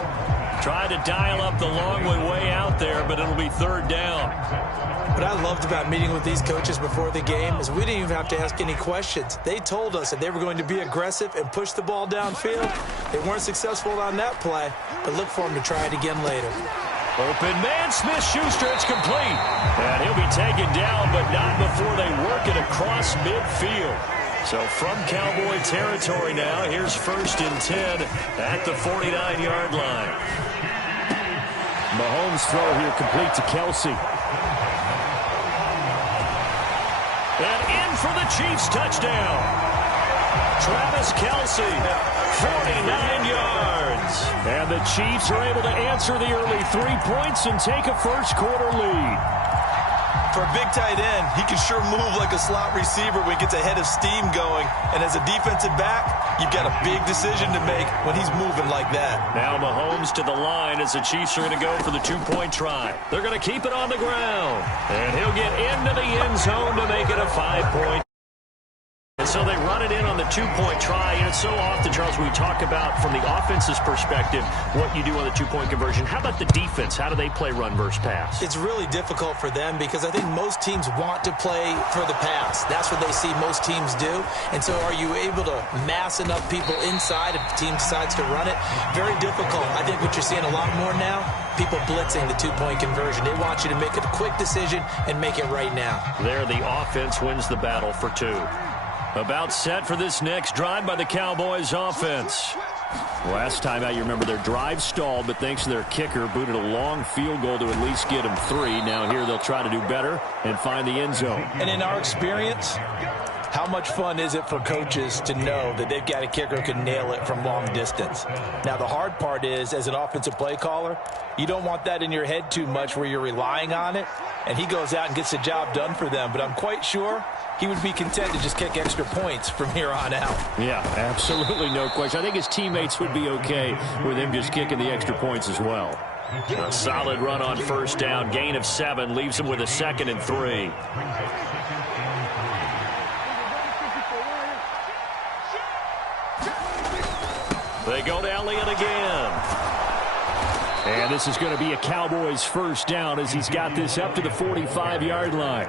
Tried to dial up the long way out there, but it'll be 3rd down. What I loved about meeting with these coaches before the game is we didn't even have to ask any questions. They told us that they were going to be aggressive and push the ball downfield. They weren't successful on that play, but look for them to try it again later. Open man, Smith-Schuster, it's complete. And he'll be taken down, but not before they work it across midfield. So from Cowboy territory now, here's 1st and 10 at the 49-yard line. Mahomes' throw here complete to Kelsey. And in for the Chiefs touchdown. Travis Kelsey, 49 yards. And the Chiefs are able to answer the early 3 points and take a first-quarter lead. For a big tight end, he can sure move like a slot receiver when he gets a head of steam going. And as a defensive back, you've got a big decision to make when he's moving like that. Now Mahomes to the line as the Chiefs are going to go for the 2-point try. They're going to keep it on the ground. And he'll get into the end zone to make it a 5-point. so they run it in on the two-point try. And it's so often, Charles, we talk about from the offense's perspective what you do on the two-point conversion. How about the defense? How do they play run versus pass? It's really difficult for them because I think most teams want to play for the pass. That's what they see most teams do. And so are you able to mass enough people inside if the team decides to run it? Very difficult. I think what you're seeing a lot more now, people blitzing the two-point conversion. They want you to make a quick decision and make it right now. There, the offense wins the battle for two. About set for this next drive by the Cowboys offense. Last time out, you remember their drive stalled, but thanks to their kicker, booted a long field goal to at least get them 3. Now here they'll try to do better and find the end zone. And in our experience, how much fun is it for coaches to know that they've got a kicker who can nail it from long distance? Now, the hard part is, as an offensive play caller, you don't want that in your head too much where you're relying on it, and he goes out and gets the job done for them. But I'm quite sure he would be content to just kick extra points from here on out. Yeah, absolutely no question. I think his teammates would be okay with him just kicking the extra points as well. A solid run on first down. Gain of 7 leaves him with a 2nd and 3. They go to Elliott again. And this is going to be a Cowboys first down as he's got this up to the 45-yard line.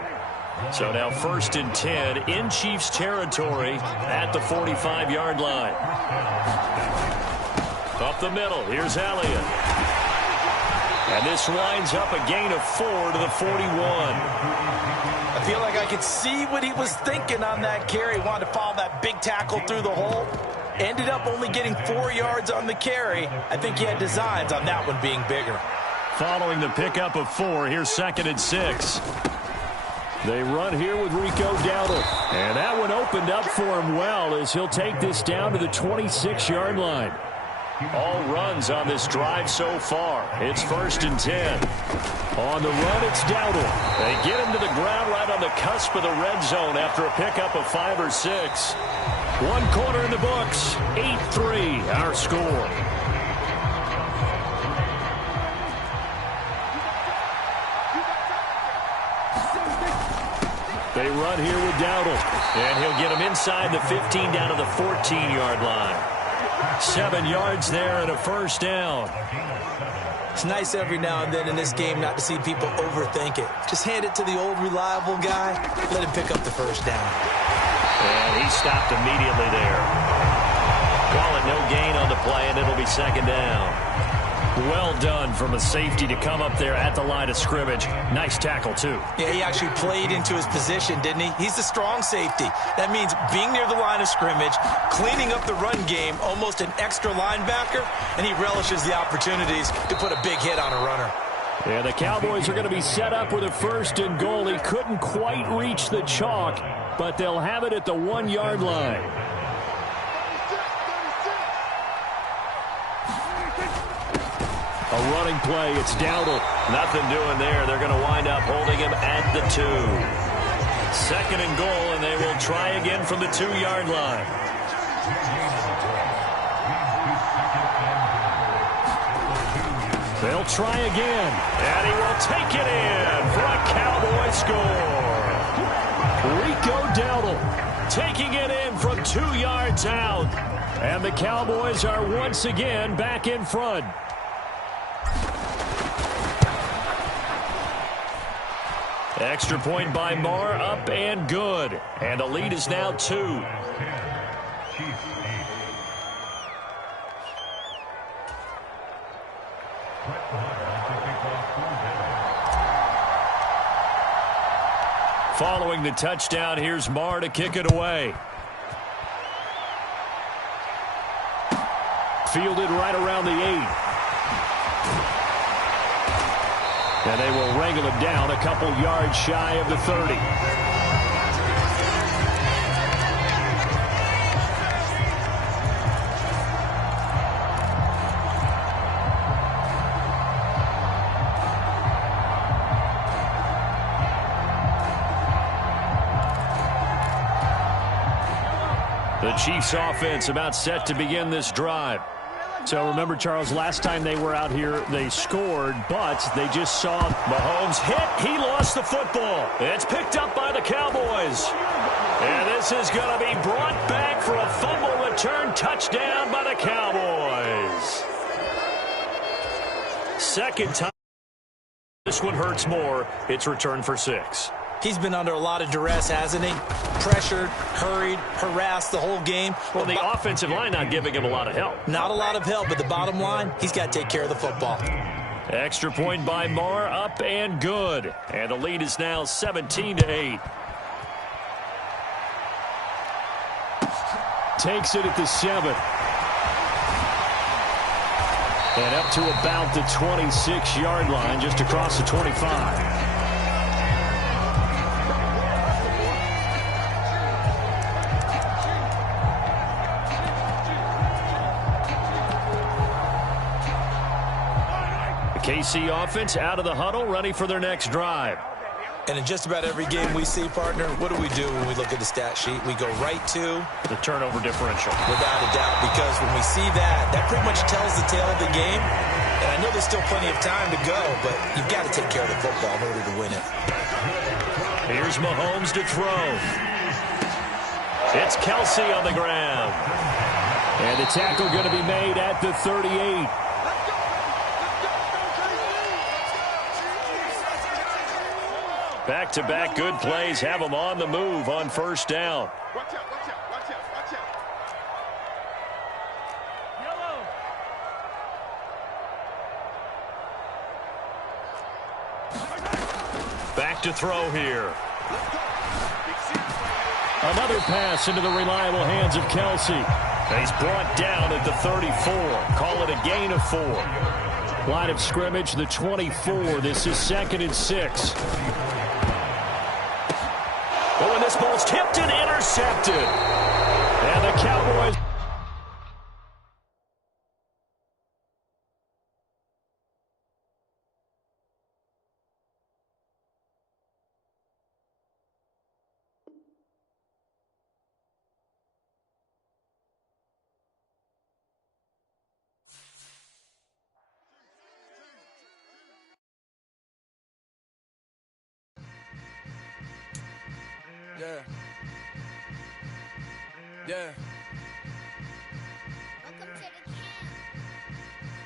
So now 1st and 10 in Chiefs territory at the 45-yard line. Up the middle, here's Elliott. And this winds up a gain of 4 to the 41. I feel like I could see what he was thinking on that carry. He wanted to follow that big tackle through the hole. Ended up only getting 4 yards on the carry. I think he had designs on that one being bigger. Following the pickup of 4, here's 2nd and 6. They run here with Rico Dowdle. And that one opened up for him well as he'll take this down to the 26-yard line. All runs on this drive so far. It's 1st and 10. On the run, it's Dowdle. They get him to the ground right on the cusp of the red zone after a pickup of 5 or 6. 1 quarter in the books. 8-3, our score. They run here with Dowdle. And he'll get him inside the 15 down to the 14-yard line. 7 yards there and a first down. It's nice every now and then in this game not to see people overthink it. Just hand it to the old reliable guy. Let him pick up the first down. And he stopped immediately there. Call it no gain on the play, and it'll be 2nd down. Well done from a safety to come up there at the line of scrimmage. Nice tackle, too. Yeah, he actually played into his position, didn't he? He's the strong safety. That means being near the line of scrimmage, cleaning up the run game, almost an extra linebacker, and he relishes the opportunities to put a big hit on a runner. Yeah, the Cowboys are going to be set up with a 1st and goal. He couldn't quite reach the chalk, but they'll have it at the 1-yard line. A running play, it's Dowdle. Nothing doing there. They're going to wind up holding him at the 2. 2nd and goal, and they will try again from the 2-yard line. They'll try again, and he will take it in for a Cowboy score. Rico Dowdle taking it in from 2 yards out, and the Cowboys are once again back in front. Extra point by Marr, up and good. And the lead is now 2. Following the touchdown, here's Marr to kick it away. Fielded right around the 8. And they will wrangle him down a couple yards shy of the 30. The Chiefs offense about set to begin this drive. So remember, Charles, last time they were out here, they scored, but they just saw Mahomes hit. He lost the football. It's picked up by the Cowboys. And this is going to be brought back for a fumble return touchdown by the Cowboys. Second time. This one hurts more. It's returned for 6. He's been under a lot of duress, hasn't he? Pressured, hurried, harassed the whole game. Well, the offensive line not giving him a lot of help. Not a lot of help, but the bottom line, he's got to take care of the football. Extra point by Marr, up and good. And the lead is now 17-8. Takes it at the 7. And up to about the 26-yard line, just across the 25. KC offense out of the huddle, ready for their next drive. And in just about every game we see, partner, what do we do when we look at the stat sheet? We go right to the turnover differential. Without a doubt, because when we see that, that pretty much tells the tale of the game. And I know there's still plenty of time to go, but you've got to take care of the football in order to win it. Here's Mahomes to throw. It's Kelsey on the ground. And the tackle going to be made at the 38. Back-to-back good plays have them on the move on first down. Watch out, watch out, watch out, watch out. Yellow. Back to throw here. Another pass into the reliable hands of Kelsey. He's brought down at the 34. Call it a gain of 4. Line of scrimmage, the 24. This is 2nd and 6. Oh, and this ball's tipped and intercepted. And the Cowboys. Yeah. Yeah.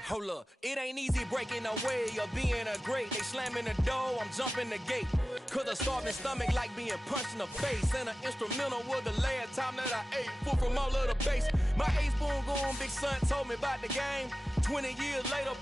Hold up, it ain't easy breaking away or being a great. They slamming the door, I'm jumping the gate. Cause a starving stomach like being punched in the face. And an instrumental was the last time that I ate food from all of the base. My ace boom goon, big son told me about the game. 20 years later,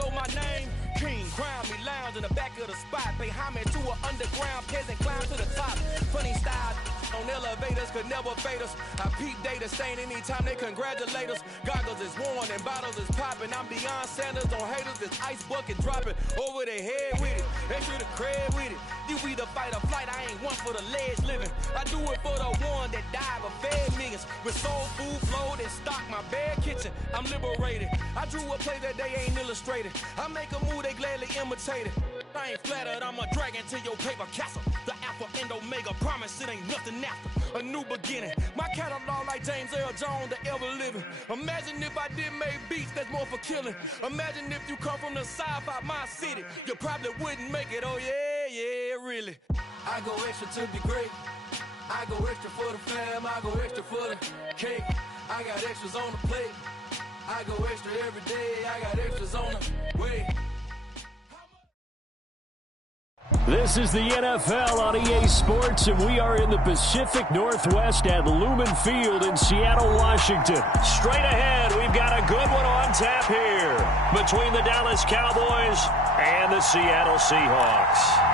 know my name. King, crown me, lounge in the back of the spot. Pay homage to an underground peasant, climb to the top. Funny style on elevators could never fade us. I peep data stain anytime they congratulate us. Goggles is worn and bottles is popping. I'm Deion Sanders on haters, this ice bucket dropping over their head with it. Extra the cred with it. You either fight or flight, I ain't one for the ledge living. I do it for the one that died but fed millions. With soul food flow that stock my bare kitchen. I'm liberated. I drew a play that they ain't illustrated. I make a move, they gladly imitate it. I ain't flattered, I'm a dragon to your paper castle. The Alpha and Omega, promise it ain't nothing after. A new beginning. My catalog like James Earl Jones, the ever living. Imagine if I did make beats that's more for killing. Imagine if you come from the south out my city. You probably wouldn't make it, oh yeah, yeah, really. I go extra to be great. I go extra for the fam, I go extra for the cake. I got extras on the plate. I go extra every day, I got extras on the way. This is the NFL on EA Sports, and we are in the Pacific Northwest at Lumen Field in Seattle, Washington. Straight ahead, we've got a good one on tap here between the Dallas Cowboys and the Seattle Seahawks.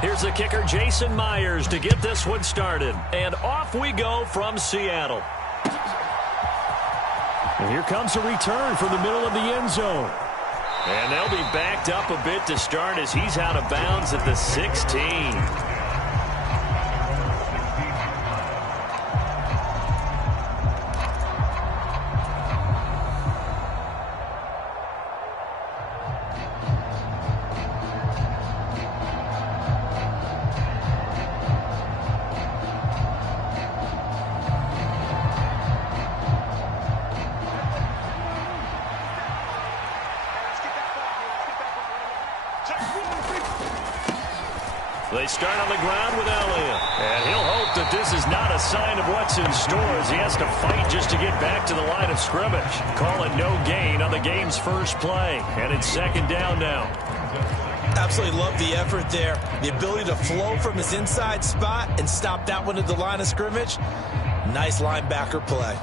Here's the kicker, Jason Myers, to get this one started. And off we go from Seattle. And here comes a return from the middle of the end zone. And they'll be backed up a bit to start as he's out of bounds at the 16. They start on the ground with Elliott. And he'll hope that this is not a sign of what's in store as he has to fight just to get back to the line of scrimmage. Call it no gain on the game's first play. And it's second down now. Absolutely love the effort there. The ability to flow from his inside spot and stop that one at the line of scrimmage. Nice linebacker play.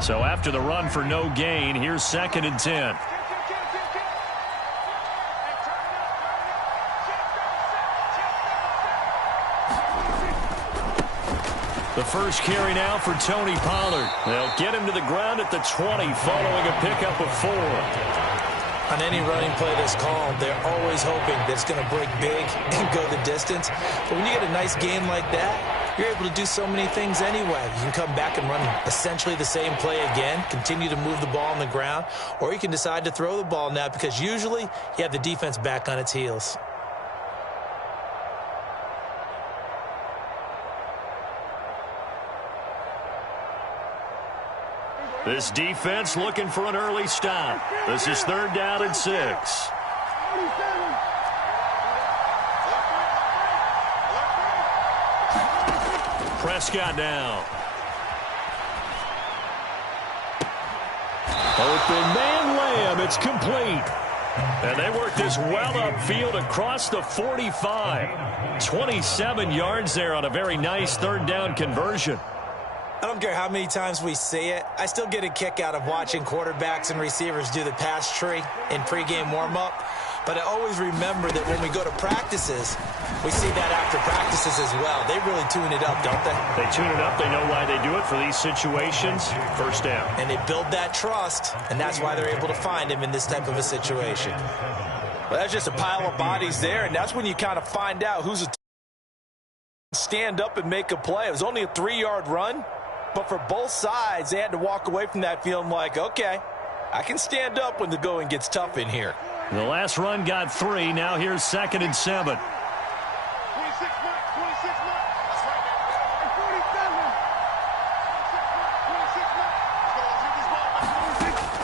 So after the run for no gain, here's second and 10. The first carry now for Tony Pollard. They'll get him to the ground at the 20 following a pickup of 4. On any running play that's called, they're always hoping that it's going to break big and go the distance. But when you get a nice game like that, you're able to do so many things anyway. You can come back and run essentially the same play again, continue to move the ball on the ground, or you can decide to throw the ball now because usually you have the defense back on its heels. This defense looking for an early stop. This is third down and 6. Prescott down. Open man Lamb. It's complete. And they work this well upfield across the 45. 27 yards there on a very nice third down conversion. I don't care how many times we see it. I still get a kick out of watching quarterbacks and receivers do the pass tree in pregame warm-up. But I always remember that when we go to practices, we see that after practices as well. They really tune it up, don't they? They tune it up. They know why they do it for these situations. First down. And they build that trust, and that's why they're able to find him in this type of a situation. Well, that's just a pile of bodies there, and that's when you kind of find out who's a stand up and make a play. It was only a 3-yard run, but for both sides, they had to walk away from that feeling like, okay, I can stand up when the going gets tough in here. The last run got 3. Now here's second and 7.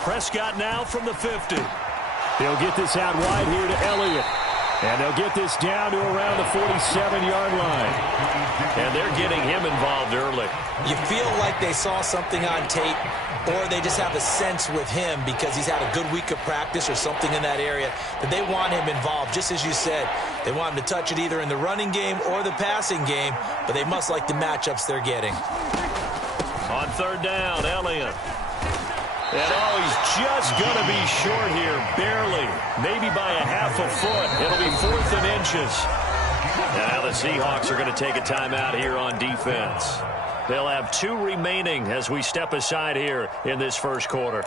Prescott now from the 50. They'll get this out wide here to Elliott. And they'll get this down to around the 47-yard line. And they're getting him involved early. You feel like they saw something on tape, or they just have a sense with him because he's had a good week of practice or something in that area that they want him involved. Just as you said, they want him to touch it either in the running game or the passing game, but they must like the matchups they're getting. On third down, Elliott. And he's just going to be short here, barely, maybe by a half a foot. It'll be 4th and inches. And now the Seahawks are going to take a timeout here on defense. They'll have 2 remaining as we step aside here in this first quarter.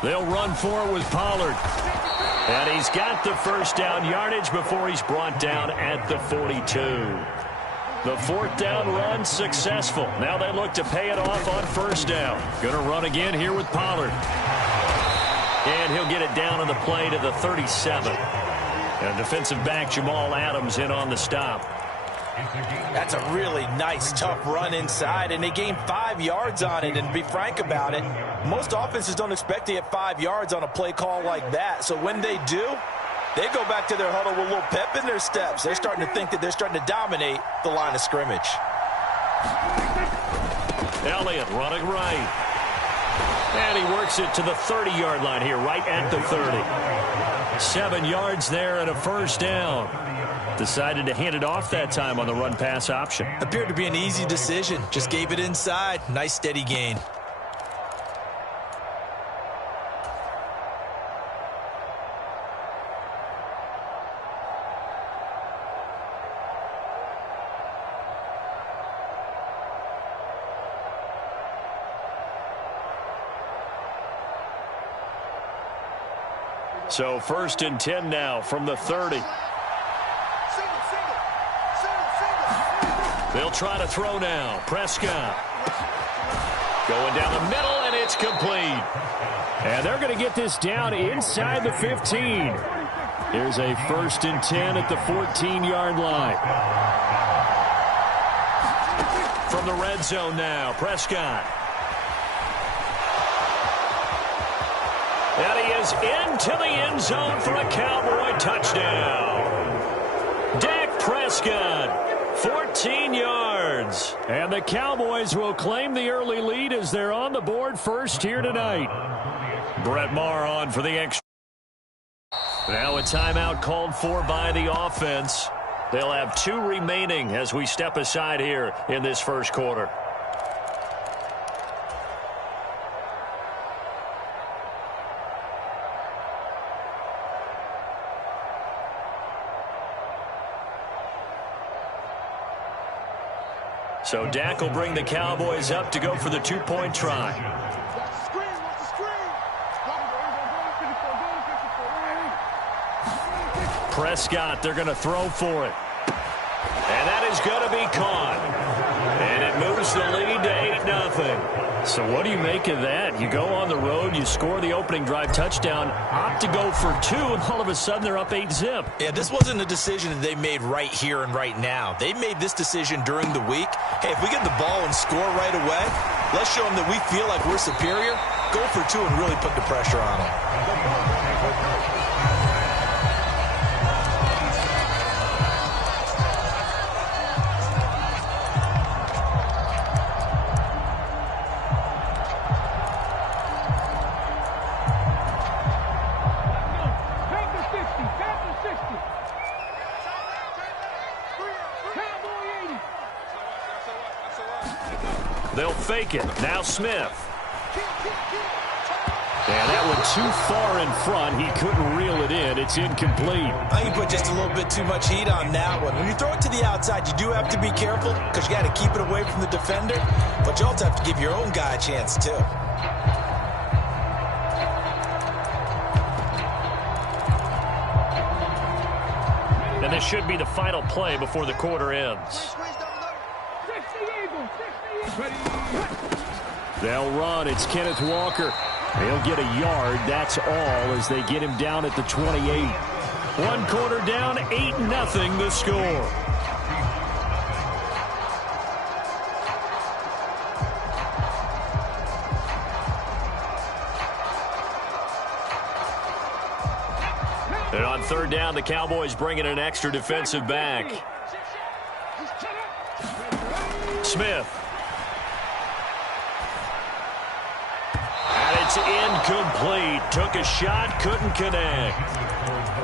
They'll run for it with Pollard. And he's got the first down yardage before he's brought down at the 42. The 4th down run successful. Now they look to pay it off on first down. Going to run again here with Pollard. And he'll get it down on the play to the 37. And defensive back Jamal Adams in on the stop. That's a really nice, tough run inside, and they gained 5 yards on it. And to be frank about it, most offenses don't expect to get 5 yards on a play call like that. So when they do, they go back to their huddle with a little pep in their steps. They're starting to think that they're starting to dominate the line of scrimmage. Elliott running right. And he works it to the 30-yard line here, right at the 30. 7 yards there and a first down. Decided to hand it off that time on the run-pass option. Appeared to be an easy decision. Just gave it inside. Nice steady gain. So 1st and 10 now from the 30. They'll try to throw now. Prescott going down the middle, and it's complete. And they're going to get this down inside the 15. Here's a 1st and 10 at the 14-yard line. From the red zone now, Prescott. And he is into the end zone for a Cowboy touchdown. Dak Prescott, 14 yards. And the Cowboys will claim the early lead as they're on the board first here tonight. Brett Maher on for the extra. Now a timeout called for by the offense. They'll have 2 remaining as we step aside here in this first quarter. So Dak will bring the Cowboys up to go for the 2-point try. Prescott, they're going to throw for it. And that is going to be caught. And it moves the lead to 8-0. So what do you make of that? You go on the road, you score the opening drive touchdown, opt to go for 2, and all of a sudden they're up 8-zip. Yeah, this wasn't a decision that they made right here and right now. They made this decision during the week. Hey, if we get the ball and score right away, let's show them that we feel like we're superior. Go for 2 and really put the pressure on them. They'll fake it. Now Smith. And that one too far in front. He couldn't reel it in. It's incomplete. I think you put just a little bit too much heat on that one. When you throw it to the outside, you do have to be careful because you got to keep it away from the defender. But you also have to give your own guy a chance, too. And this should be the final play before the quarter ends. They'll run. It's Kenneth Walker. He'll get a yard. That's all as they get him down at the 28. 1 quarter down, 8-0 the score. And on 3rd down, the Cowboys bring in an extra defensive back. Smith. And it's incomplete. Took a shot, couldn't connect.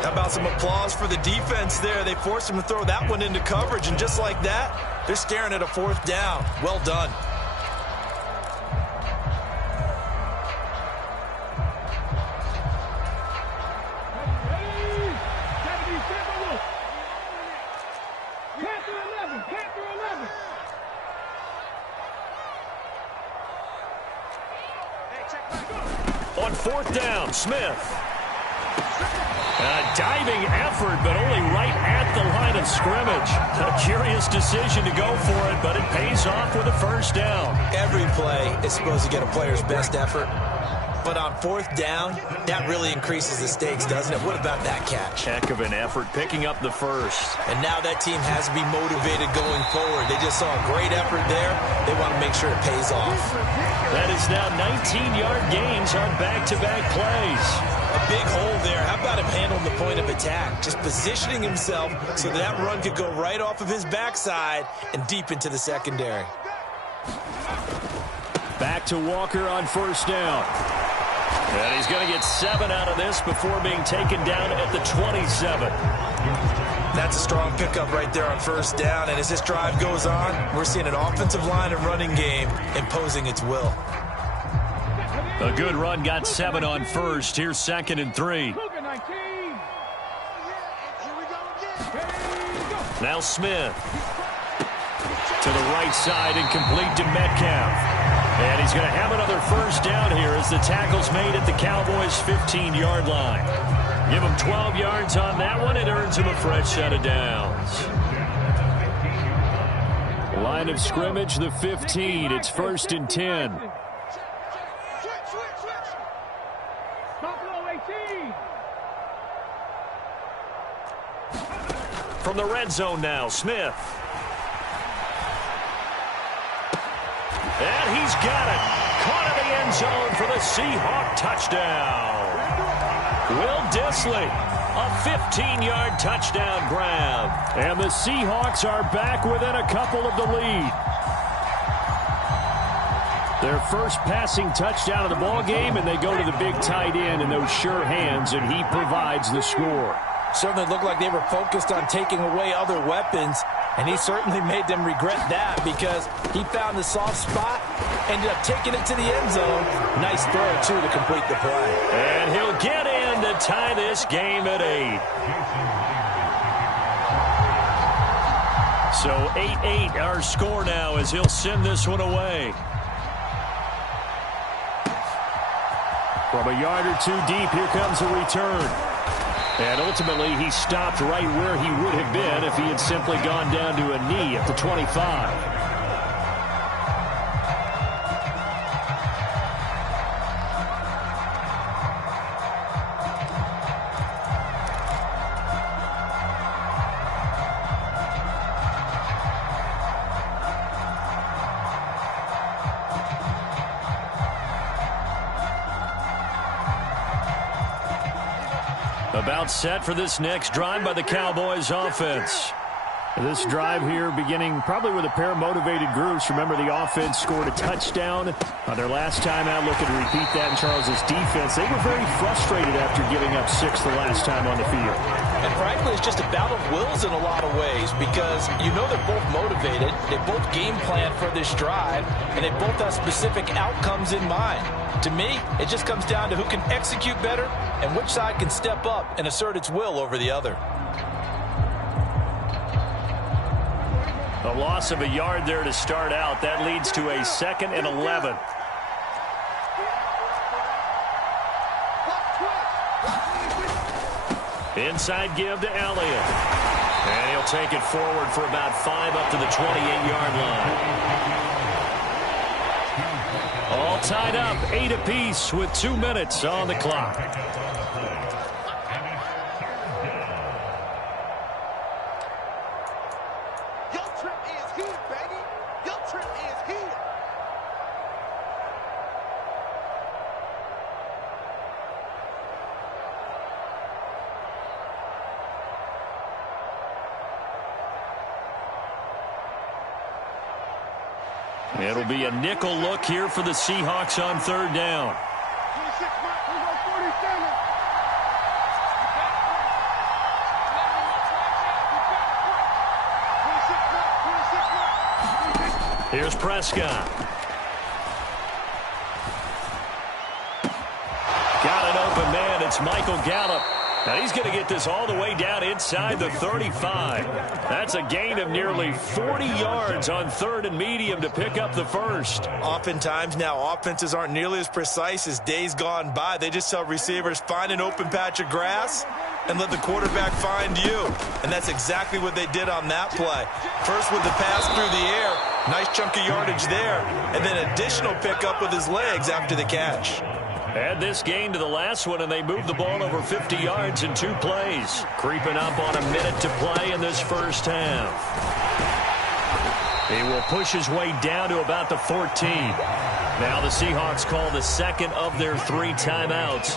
How about some applause for the defense there? They forced him to throw that one into coverage, and just like that, they're staring at a 4th down. Well done. On 4th down, Smith. A diving effort, but only right at the line of scrimmage. A curious decision to go for it, but it pays off with a first down. Every play is supposed to get a player's best effort. But on 4th down, that really increases the stakes, doesn't it? What about that catch? Heck of an effort, picking up the first. And now that team has to be motivated going forward. They just saw a great effort there. They want to make sure it pays off. That is now 19-yard gains on back-to-back plays. A big hole there. How about him handling the point of attack? Just positioning himself so that run could go right off of his backside and deep into the secondary. Back back to Walker on first down. And he's going to get 7 out of this before being taken down at the 27. That's a strong pickup right there on first down. And as this drive goes on, we're seeing an offensive line and running game imposing its will. A good run got 7 on first. Here's 2nd and 3. Now Smith. To the right side and complete to Metcalf. And he's going to have another first down here as the tackle's made at the Cowboys' 15-yard line. Give him 12 yards on that one. It earns him a fresh set of downs. Line of scrimmage, the 15. It's 1st and 10. From the red zone now, Smith. And he's got it. Caught in the end zone for the Seahawk touchdown. Will Dissly, a 15-yard touchdown grab. And the Seahawks are back within a couple of the lead. Their first passing touchdown of the ball game, and they go to the big tight end in those sure hands, and he provides the score. Certainly looked like they were focused on taking away other weapons, and he certainly made them regret that because he found the soft spot, ended up taking it to the end zone. Nice throw, too, to complete the play. And he'll get in to tie this game at 8. So 8-8 our score now as he'll send this one away. From a yard or two deep, here comes a return. And ultimately, he stopped right where he would have been if he had simply gone down to a knee at the 25. About set for this next drive by the Cowboys offense. This drive here beginning probably with a pair of motivated groups. Remember, the offense scored a touchdown on their last time out. Looking to repeat that in Charles's defense. They were very frustrated after giving up 6 the last time on the field. And frankly, it's just a battle of wills in a lot of ways because you know they're both motivated. They both game plan for this drive, and they both have specific outcomes in mind. To me, it just comes down to who can execute better and which side can step up and assert its will over the other. A loss of a yard there to start out. That leads to a 2nd and 11. Inside give to Elliott. And he'll take it forward for about 5 up to the 28-yard line. All tied up, 8 apiece with 2 minutes on the clock. Your trip is here, baby. Your trip is here. It'll be a nickel look here for the Seahawks on 3rd down. 26 Mike, we go 47. Here's Prescott. Got an open man. It's Michael Gallup. Now he's going to get this all the way down inside the 35. That's a gain of nearly 40 yards on 3rd and medium to pick up the first. Oftentimes now offenses aren't nearly as precise as days gone by. They just tell receivers, find an open patch of grass and let the quarterback find you. And that's exactly what they did on that play. First with the pass through the air. Nice chunk of yardage there. And then additional pickup with his legs after the catch. Add this gain to the last one, and they moved the ball over 50 yards in 2 plays. Creeping up on a minute to play in this first half. He will push his way down to about the 14. Now the Seahawks call the second of their 3 timeouts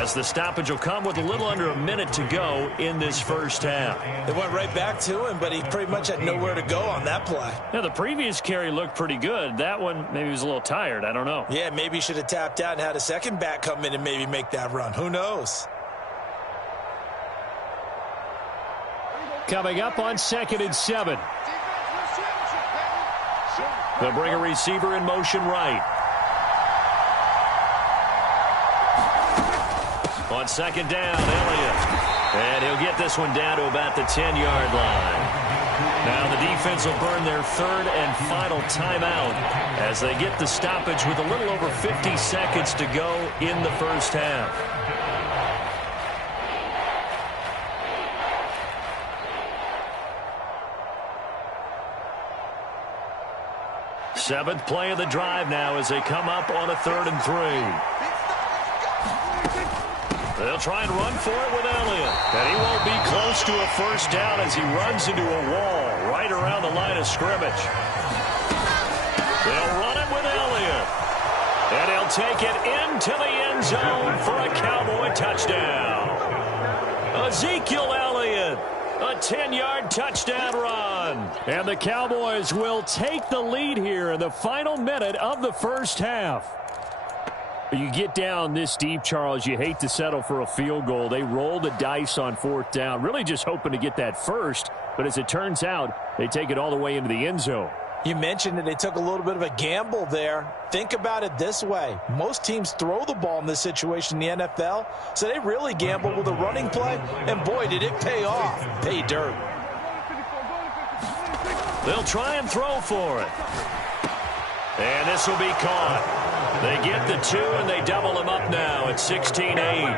as the stoppage will come with a little under a minute to go in this first half. They went right back to him, but he pretty much had nowhere to go on that play. Now, the previous carry looked pretty good. That one, maybe he was a little tired. I don't know. Yeah, maybe he should have tapped out and had a second back come in and maybe make that run. Who knows? Coming up on 2nd and 7. They'll bring a receiver in motion right. On 2nd down, Elliott. And he'll get this one down to about the 10-yard line. Now the defense will burn their 3rd and final timeout as they get the stoppage with a little over 50 seconds to go in the first half. Seventh play of the drive now as they come up on a 3rd and 3. They'll try and run for it with Elliott. And he won't be close to a first down as he runs into a wall right around the line of scrimmage. They'll run it with Elliott. And he'll take it into the end zone for a Cowboy touchdown. Ezekiel Elliott. A 10-yard touchdown run. And the Cowboys will take the lead here in the final minute of the first half. You get down this deep, Charles, you hate to settle for a field goal. They roll the dice on 4th down, really just hoping to get that first. But as it turns out, they take it all the way into the end zone. You mentioned that they took a little bit of a gamble there. Think about it this way. Most teams throw the ball in this situation in the NFL, so they really gamble with a running play, and boy, did it pay off. Pay dirt. They'll try and throw for it. And this will be caught. They get the 2, and they double them up now at 16-8.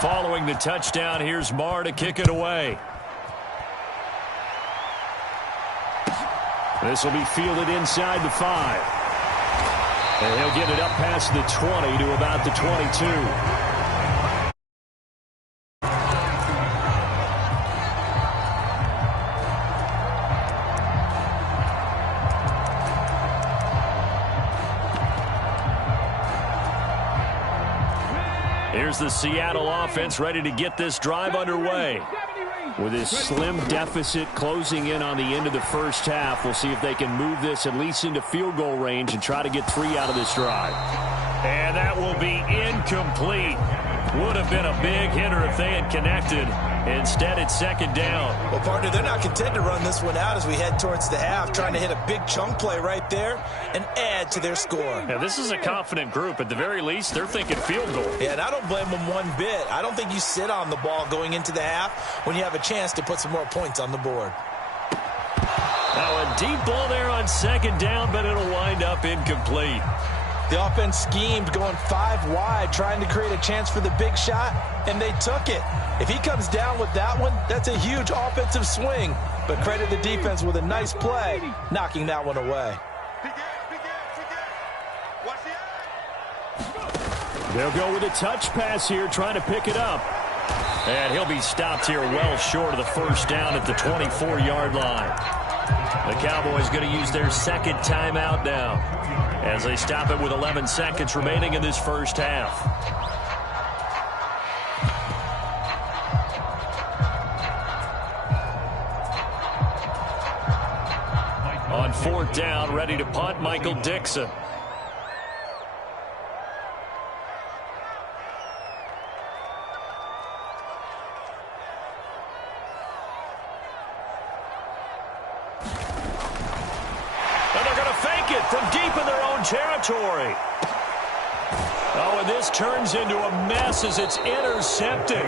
Following the touchdown, here's Marr to kick it away. This will be fielded inside the 5. And he'll get it up past the 20 to about the 22. Here's the Seattle offense ready to get this drive underway. With his slim deficit closing in on the end of the first half, we'll see if they can move this at least into field goal range and try to get 3 out of this drive. And that will be incomplete. Would have been a big hitter if they had connected. Instead, it's 2nd down. Well, partner, they're not content to run this one out as we head towards the half, trying to hit a big chunk play right there and add to their score. Now, this is a confident group. At the very least, they're thinking field goal. Yeah, and I don't blame them one bit. I don't think you sit on the ball going into the half when you have a chance to put some more points on the board. Now, a deep ball there on 2nd down, but it'll wind up incomplete. The offense schemed going 5 wide, trying to create a chance for the big shot, and they took it. If he comes down with that one, that's a huge offensive swing. But credit the defense with a nice play, knocking that one away. They'll go with a touch pass here, trying to pick it up. And he'll be stopped here well short of the first down at the 24-yard line. The Cowboys going to use their 2nd timeout now as they stop it with 11 seconds remaining in this first half. On 4th down, ready to punt, Michael Dixon. From deep in their own territory. Oh, and this turns into a mess as it's intercepted.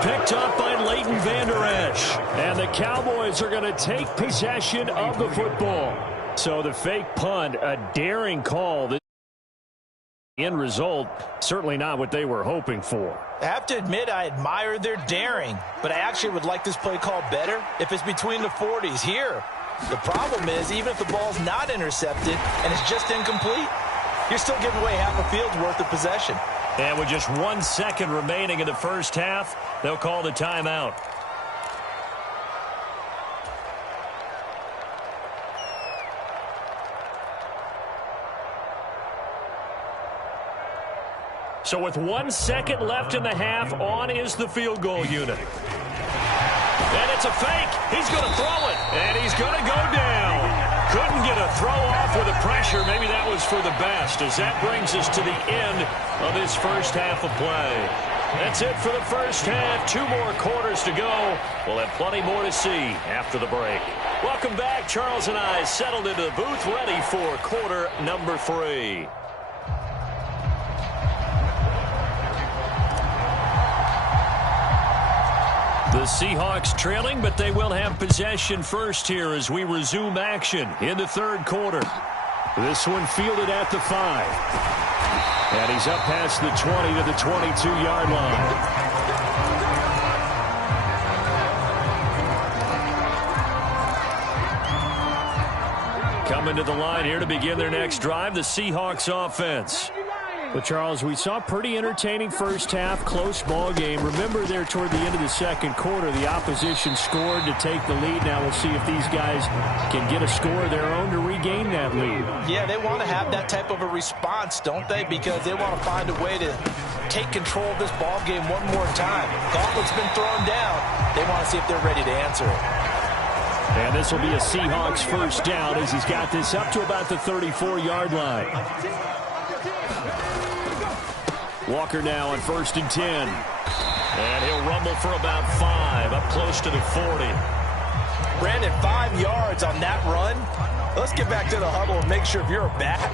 Picked up by Leighton Vander Esch. And the Cowboys are going to take possession of the football. So the fake punt, a daring call. The end result, certainly not what they were hoping for. I have to admit, I admire their daring, but I actually would like this play called better if it's between the 40s here. The problem is, even if the ball's not intercepted and it's just incomplete, you're still giving away half a field's worth of possession. And with just 1 second remaining in the first half, they'll call the timeout. So with 1 second left in the half, on is the field goal unit. And it's a fake. He's going to throw it. And he's going to go down. Couldn't get a throw off with the pressure. Maybe that was for the best, as that brings us to the end of this first half of play. That's it for the first half. 2 more quarters to go. We'll have plenty more to see after the break. Welcome back. Charles and I settled into the booth, ready for quarter number 3. The Seahawks trailing, but they will have possession first here as we resume action in the third quarter. This one fielded at the 5. And he's up past the 20 to the 22-yard line. Coming to the line here to begin their next drive, the Seahawks offense. Well, Charles, we saw a pretty entertaining first half, close ball game. Remember there toward the end of the second quarter, the opposition scored to take the lead. Now we'll see if these guys can get a score of their own to regain that lead. Yeah, they want to have that type of a response, don't they? Because they want to find a way to take control of this ball game one more time. Gauntlet's been thrown down. They want to see if they're ready to answer it. And this will be a Seahawks first down as he's got this up to about the 34-yard line. Walker now on 1st and 10. And he'll rumble for about 5, up close to the 40. Brandon, 5 yards on that run. Let's get back to the huddle and make sure if you're a back,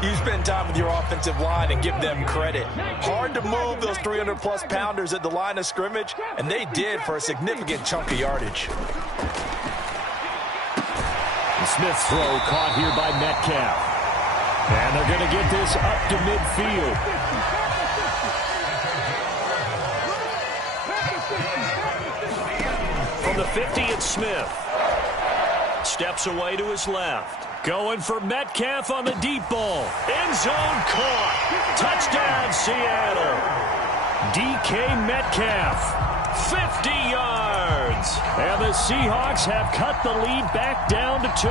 you spend time with your offensive line and give them credit. Hard to move those 300-plus pounders at the line of scrimmage, and they did for a significant chunk of yardage. Smith's throw caught here by Metcalf. And they're going to get this up to midfield. From the 50, it's Smith. Steps away to his left. Going for Metcalf on the deep ball. End zone caught. Touchdown, Seattle. DK Metcalf, 50 yards. And the Seahawks have cut the lead back down to 2.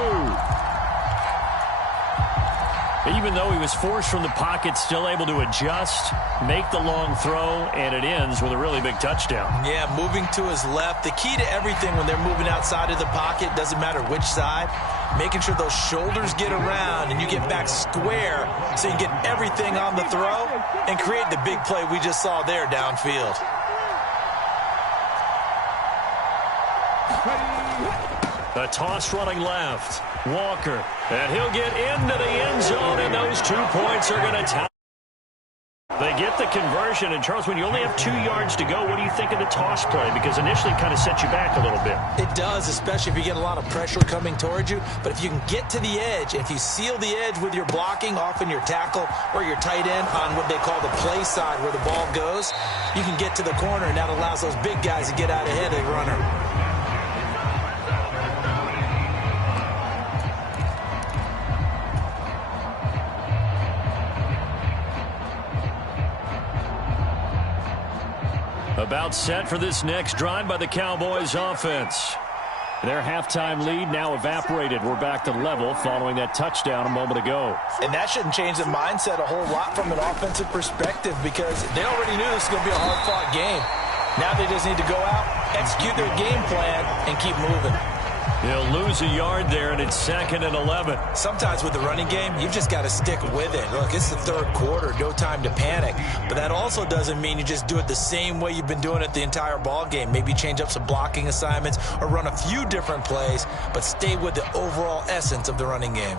Even though he was forced from the pocket, still able to adjust, make the long throw, and it ends with a really big touchdown. Yeah, moving to his left. The key to everything when they're moving outside of the pocket, doesn't matter which side, making sure those shoulders get around and you get back square so you get everything on the throw and create the big play we just saw there downfield. A toss running left. Walker. And he'll get into the end zone, and those 2 points are going to tie. They get the conversion. And, Charles, when you only have 2 yards to go, what do you think of the toss play? Because initially it kind of sets you back a little bit. It does, especially if you get a lot of pressure coming towards you. But if you can get to the edge, if you seal the edge with your blocking, often your tackle or your tight end on what they call the play side where the ball goes, you can get to the corner, and that allows those big guys to get out ahead of the runner. About set for this next drive by the Cowboys offense. Their halftime lead now evaporated. We're back to level following that touchdown a moment ago. And that shouldn't change the mindset a whole lot from an offensive perspective because they already knew this was going to be a hard-fought game. Now they just need to go out, execute their game plan, and keep moving. They'll lose a yard there, and it's 2nd and 11. Sometimes with the running game, you've just got to stick with it. Look, it's the third quarter, no time to panic. But that also doesn't mean you just do it the same way you've been doing it the entire ball game. Maybe change up some blocking assignments or run a few different plays, but stay with the overall essence of the running game.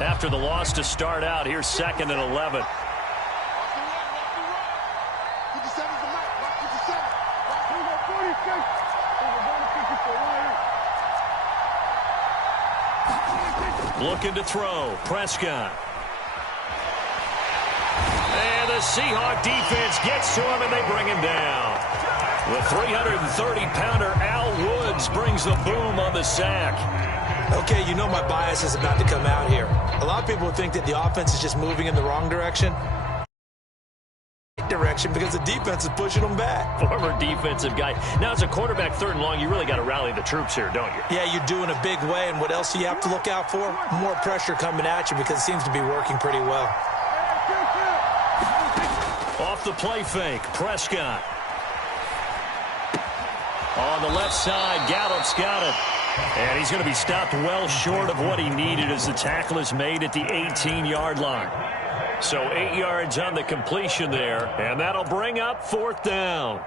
After the loss to start out, here's 2nd and 11. Looking to throw. Prescott. And the Seahawk defense gets to him, and they bring him down. The 330-pounder Al Woods brings the boom on the sack. Okay, you know my bias is about to come out here. A lot of people think that the offense is just moving in the wrong direction. Because the defense is pushing them back. Former defensive guy. Now, as a quarterback, 3rd and long, you really got to rally the troops here, don't you? Yeah, you do in a big way. And what else do you have to look out for? More pressure coming at you because it seems to be working pretty well. Off the play fake, Prescott. On the left side, Gallup's got it. And he's going to be stopped well short of what he needed as the tackle is made at the 18-yard line. So 8 yards on the completion there, and that'll bring up 4th down.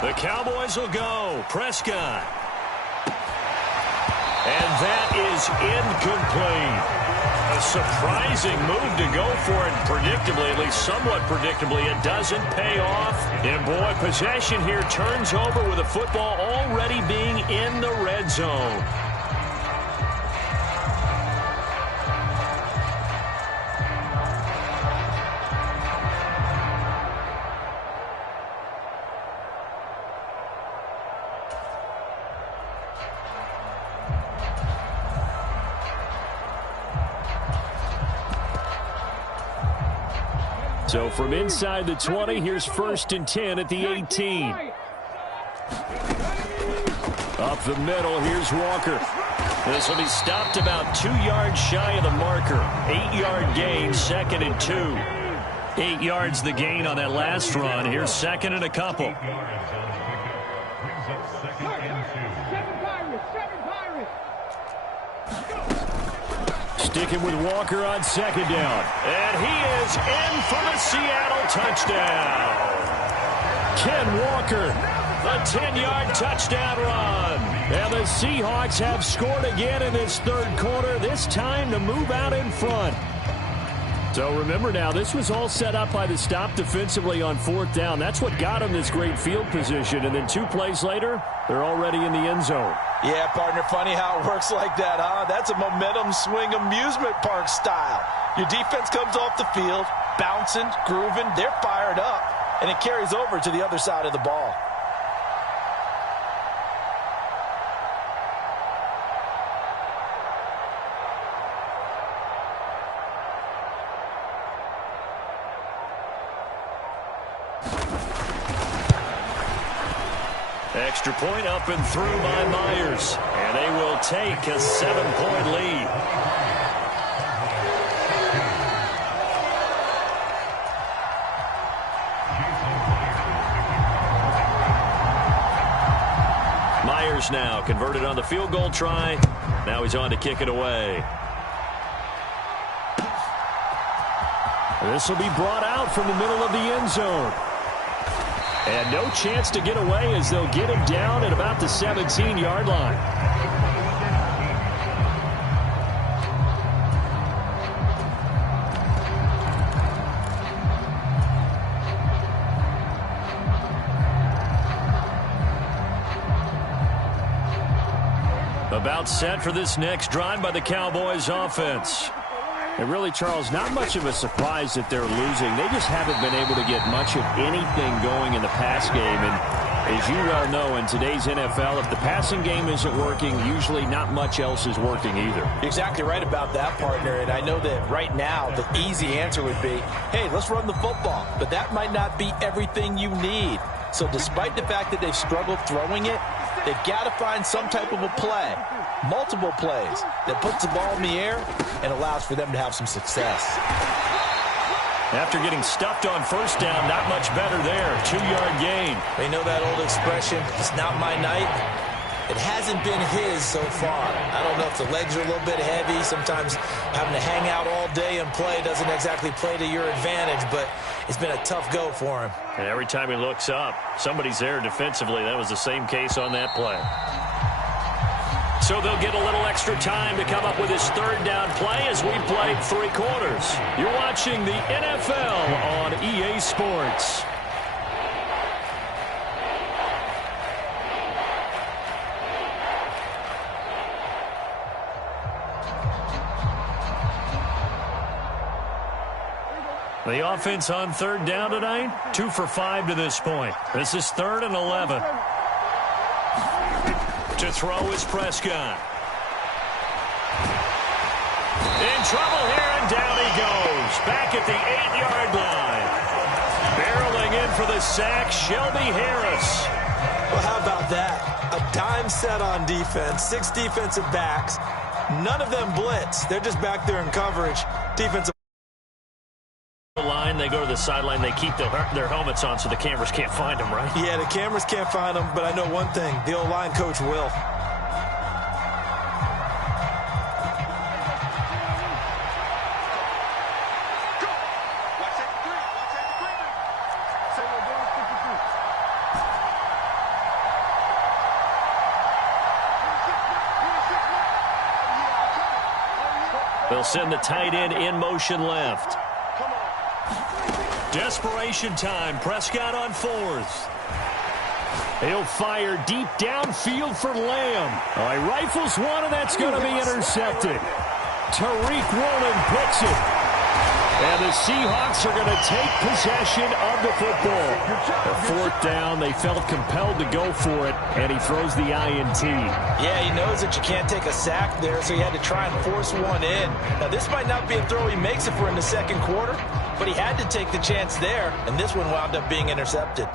The Cowboys will go. Prescott. And that is incomplete. A surprising move to go for it predictably, at least somewhat predictably. It doesn't pay off. And, boy, possession here turns over with a football already being in the red zone. So from inside the 20, here's 1st and 10 at the 18. Up the middle, here's Walker. This will be stopped about 2 yards shy of the marker. 8-yard gain, 2nd and 2. 8 yards the gain on that last run. Here's 2nd and a couple. Sticking with Walker on 2nd down. And he is in for the Seattle touchdown. Ken Walker, a 10-yard touchdown run. And the Seahawks have scored again in this 3rd quarter, this time to move out in front. So remember now, this was all set up by the stop defensively on 4th down. That's what got them this great field position. And then 2 plays later, they're already in the end zone. Yeah, partner, funny how it works like that, huh? That's a momentum swing amusement park style. Your defense comes off the field, bouncing, grooving, they're fired up, and it carries over to the other side of the ball. Extra point up and through by Myers. And they will take a 7-point lead. Myers now converted on the field goal try. Now he's on to kick it away. This will be brought out from the middle of the end zone. And no chance to get away as they'll get him down at about the 17-yard line. About set for this next drive by the Cowboys offense. And really, Charles, not much of a surprise that they're losing. They just haven't been able to get much of anything going in the pass game. And as you well know, in today's NFL, if the passing game isn't working, usually not much else is working either. You're exactly right about that, partner. And I know that right now the easy answer would be, hey, let's run the football. But that might not be everything you need. So despite the fact that they've struggled throwing it, they've got to find some type of a play, multiple plays, that puts the ball in the air and allows for them to have some success. After getting stuffed on 1st down, not much better there. 2-yard gain. They know that old expression, it's not my night. It hasn't been his so far. I don't know if the legs are a little bit heavy. Sometimes having to hang out all day and play doesn't exactly play to your advantage, but it's been a tough go for him. And every time he looks up, somebody's there defensively. That was the same case on that play. So they'll get a little extra time to come up with his third down play as we played 3 quarters. You're watching the NFL on EA Sports. The offense on third down tonight, 2 for 5 to this point. This is 3rd and 11. To throw is Prescott. In trouble here, and down he goes. Back at the 8-yard line. Barreling in for the sack, Shelby Harris. Well, how about that? A dime set on defense, 6 defensive backs. None of them blitz. They're just back there in coverage. Defensive line, they go to the sideline, they keep their helmets on so the cameras can't find them, right? Yeah, the cameras can't find them, but I know one thing, the O-line coach will. They'll send the tight end in motion left. Desperation time. Prescott on 4th. He'll fire deep downfield for Lamb. Oh, he rifles one, and that's going to be intercepted. Tariq Woolen picks it. And the Seahawks are going to take possession of the football. The 4th down, they felt compelled to go for it, and he throws the INT. Yeah, he knows that you can't take a sack there, so he had to try and force one in. Now, this might not be a throw he makes if we're in the 2nd quarter, but he had to take the chance there, and this one wound up being intercepted.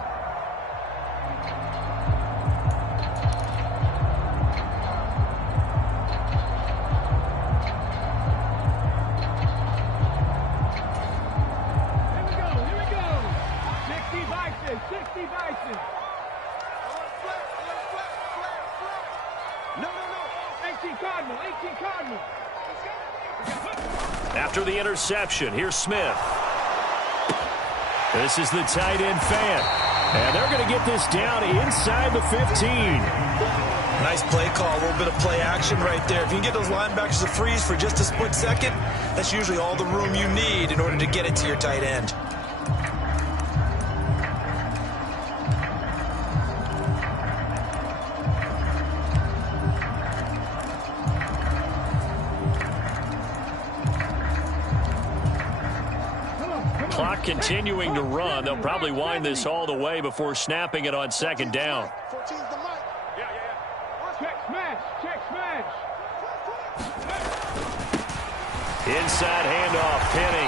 After the interception, here's Smith. This is the tight end fan. And they're going to get this down inside the 15. Nice play call, a little bit of play action right there. If you can get those linebackers to freeze for just a split second, that's usually all the room you need in order to get it to your tight end. Clock continuing to run. They'll probably wind this all the way before snapping it on 2nd down. Inside handoff, Penny.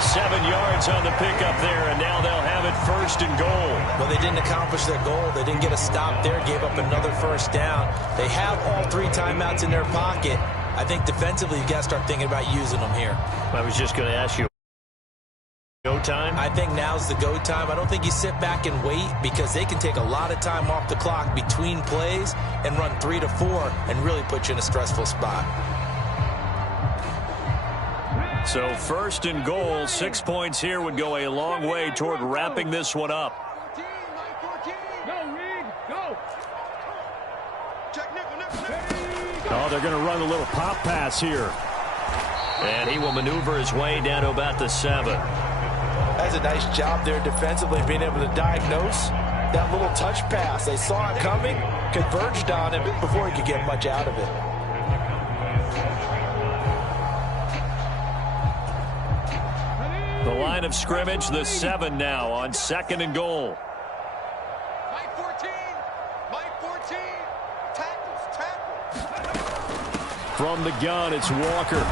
7 yards on the pickup there, and now they'll have it 1st and goal. Well, they didn't accomplish their goal. They didn't get a stop there, gave up another 1st down. They have all 3 timeouts in their pocket. I think defensively, you've got to start thinking about using them here. I was just going to ask you. Go time? I think now's the go time. I don't think you sit back and wait because they can take a lot of time off the clock between plays and run 3 to 4 and really put you in a stressful spot. So 1st and goal, 6 points here would go a long way toward wrapping this one up. Oh, they're going to run a little pop pass here. And he will maneuver his way down to about the 7. That's a nice job there defensively, being able to diagnose that little touch pass. They saw it coming, converged on him before he could get much out of it. The line of scrimmage, the 7 now on 2nd and goal. Mike 14. Mike 14. Tackles. From the gun, it's Walker.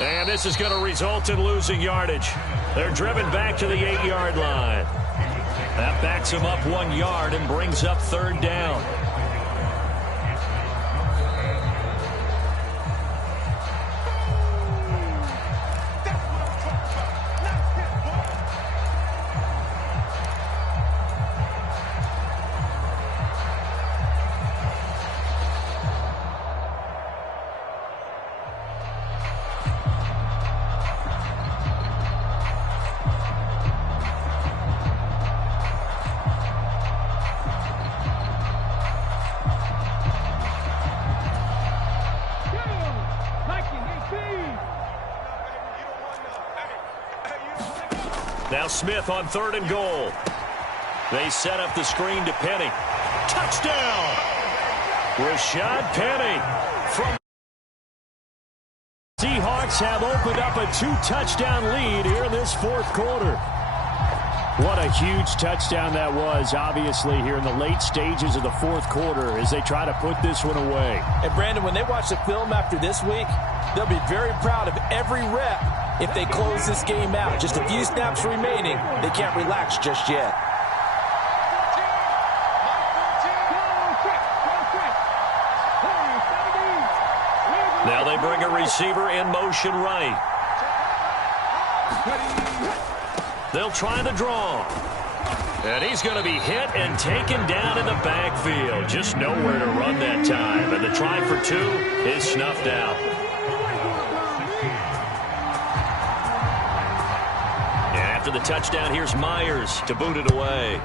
And this is going to result in losing yardage. They're driven back to the 8-yard line. That backs him up 1 yard and brings up 3rd down. Now Smith on 3rd and goal. They set up the screen to Penny. Touchdown! Rashad Penny from Seahawks have opened up a 2-touchdown lead here in this 4th quarter. What a huge touchdown that was, obviously, here in the late stages of the 4th quarter as they try to put this one away. And, Brandon, when they watch the film after this week, they'll be very proud of every rep if they close this game out. Just a few snaps remaining. They can't relax just yet. Now they bring a receiver in motion right. They'll try the draw. And he's going to be hit and taken down in the backfield. Just nowhere to run that time. And the try for 2 is snuffed out. And after the touchdown, here's Myers to boot it away.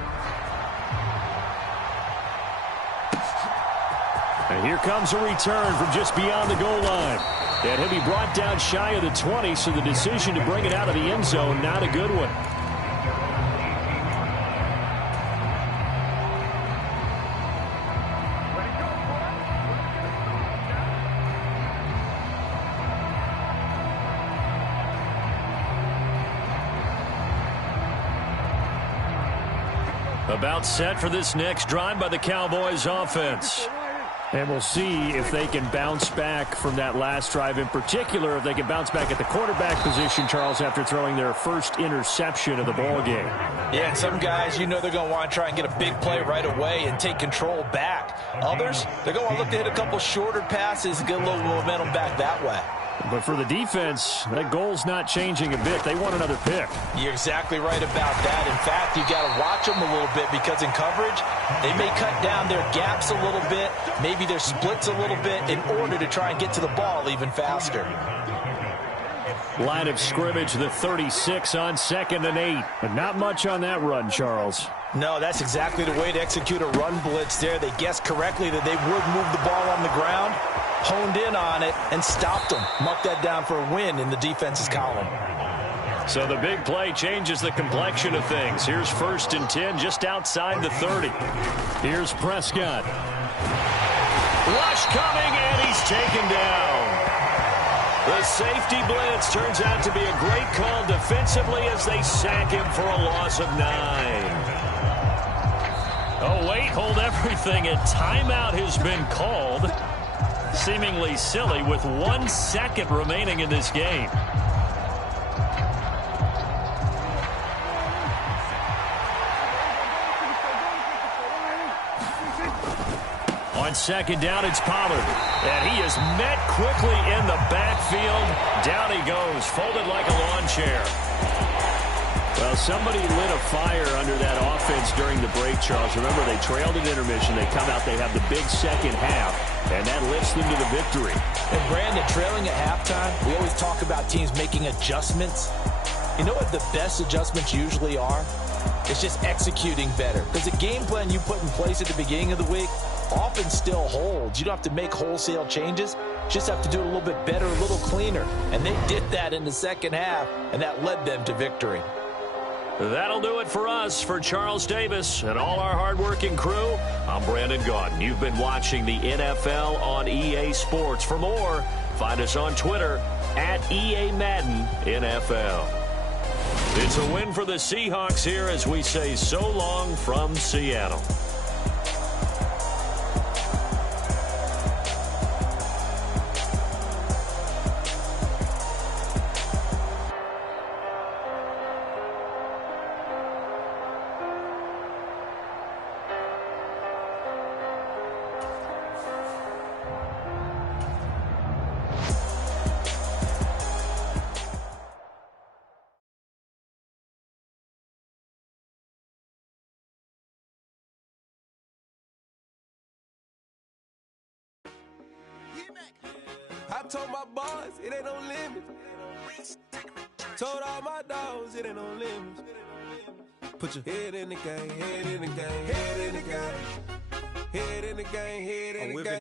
And here comes a return from just beyond the goal line. And he'll be brought down shy of the 20, so the decision to bring it out of the end zone, not a good one. About set for this next drive by the Cowboys offense. And we'll see if they can bounce back from that last drive, in particular if they can bounce back at the quarterback position, Charles, after throwing their first interception of the ball game. Yeah, and some guys, you know they're going to want to try and get a big play right away and take control back. Others, they're going to want to look to hit a couple shorter passes and get a little momentum back that way. But for the defense, that goal's not changing a bit. They want another pick. You're exactly right about that. In fact, you got to watch them a little bit because in coverage, they may cut down their gaps a little bit, maybe their splits a little bit in order to try and get to the ball even faster. Line of scrimmage, the 36 on 2nd and 8. But not much on that run, Charles. No, that's exactly the way to execute a run blitz there. They guessed correctly that they would move the ball on the ground, honed in on it, and stopped them. Mark that down for a win in the defense's column. So the big play changes the complexion of things. Here's 1st and 10 just outside the 30. Here's Prescott. Rush coming, and he's taken down. The safety blitz turns out to be a great call defensively as they sack him for a loss of 9. Oh, wait, hold everything. A timeout has been called. Seemingly silly with 1 second remaining in this game. On 2nd down, it's Pollard. And he is met quickly in the backfield. Down he goes, folded like a lawn chair. Well, somebody lit a fire under that offense during the break, Charles. Remember, they trailed at intermission. They come out, they have the big second half, and that lifts them to the victory. And, Brandon, trailing at halftime, we always talk about teams making adjustments. You know what the best adjustments usually are? It's just executing better. Because the game plan you put in place at the beginning of the week often still holds. You don't have to make wholesale changes. You just have to do it a little bit better, a little cleaner. And they did that in the second half, and that led them to victory. That'll do it for us. For Charles Davis and all our hardworking crew, I'm Brandon Gaudin. You've been watching the NFL on EA Sports. For more, find us on Twitter at EA Madden NFL. It's a win for the Seahawks here as we say so long from Seattle. I told my boys it ain't no limit. Told all my dogs it ain't no limit. Put your head in the game, head in the game, head in the game, head in the game, head in the game.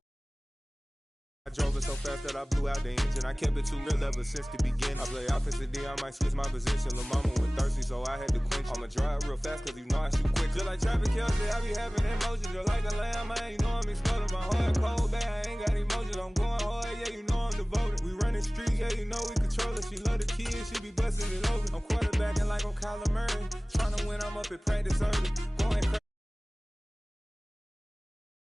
I drove it so fast that I blew out the engine. I kept it too real ever since the beginning. I play offensive D, I might switch my position. Lil' mama was thirsty, so I had to quench. I'ma drive real fast, cause you know I shoot quick. Just like Travis Kelce, I be having emotions. Just like a lamb, man, you know I'm exploding. My heart cold, bad, I ain't got emotions. I'm going hard, yeah, you know I'm devoted. We running streets, yeah, you know we control it. She love the kids, she be busting it over. I'm quarterbacking like I'm Kyler Murray. Tryna win, I'm up at practice early.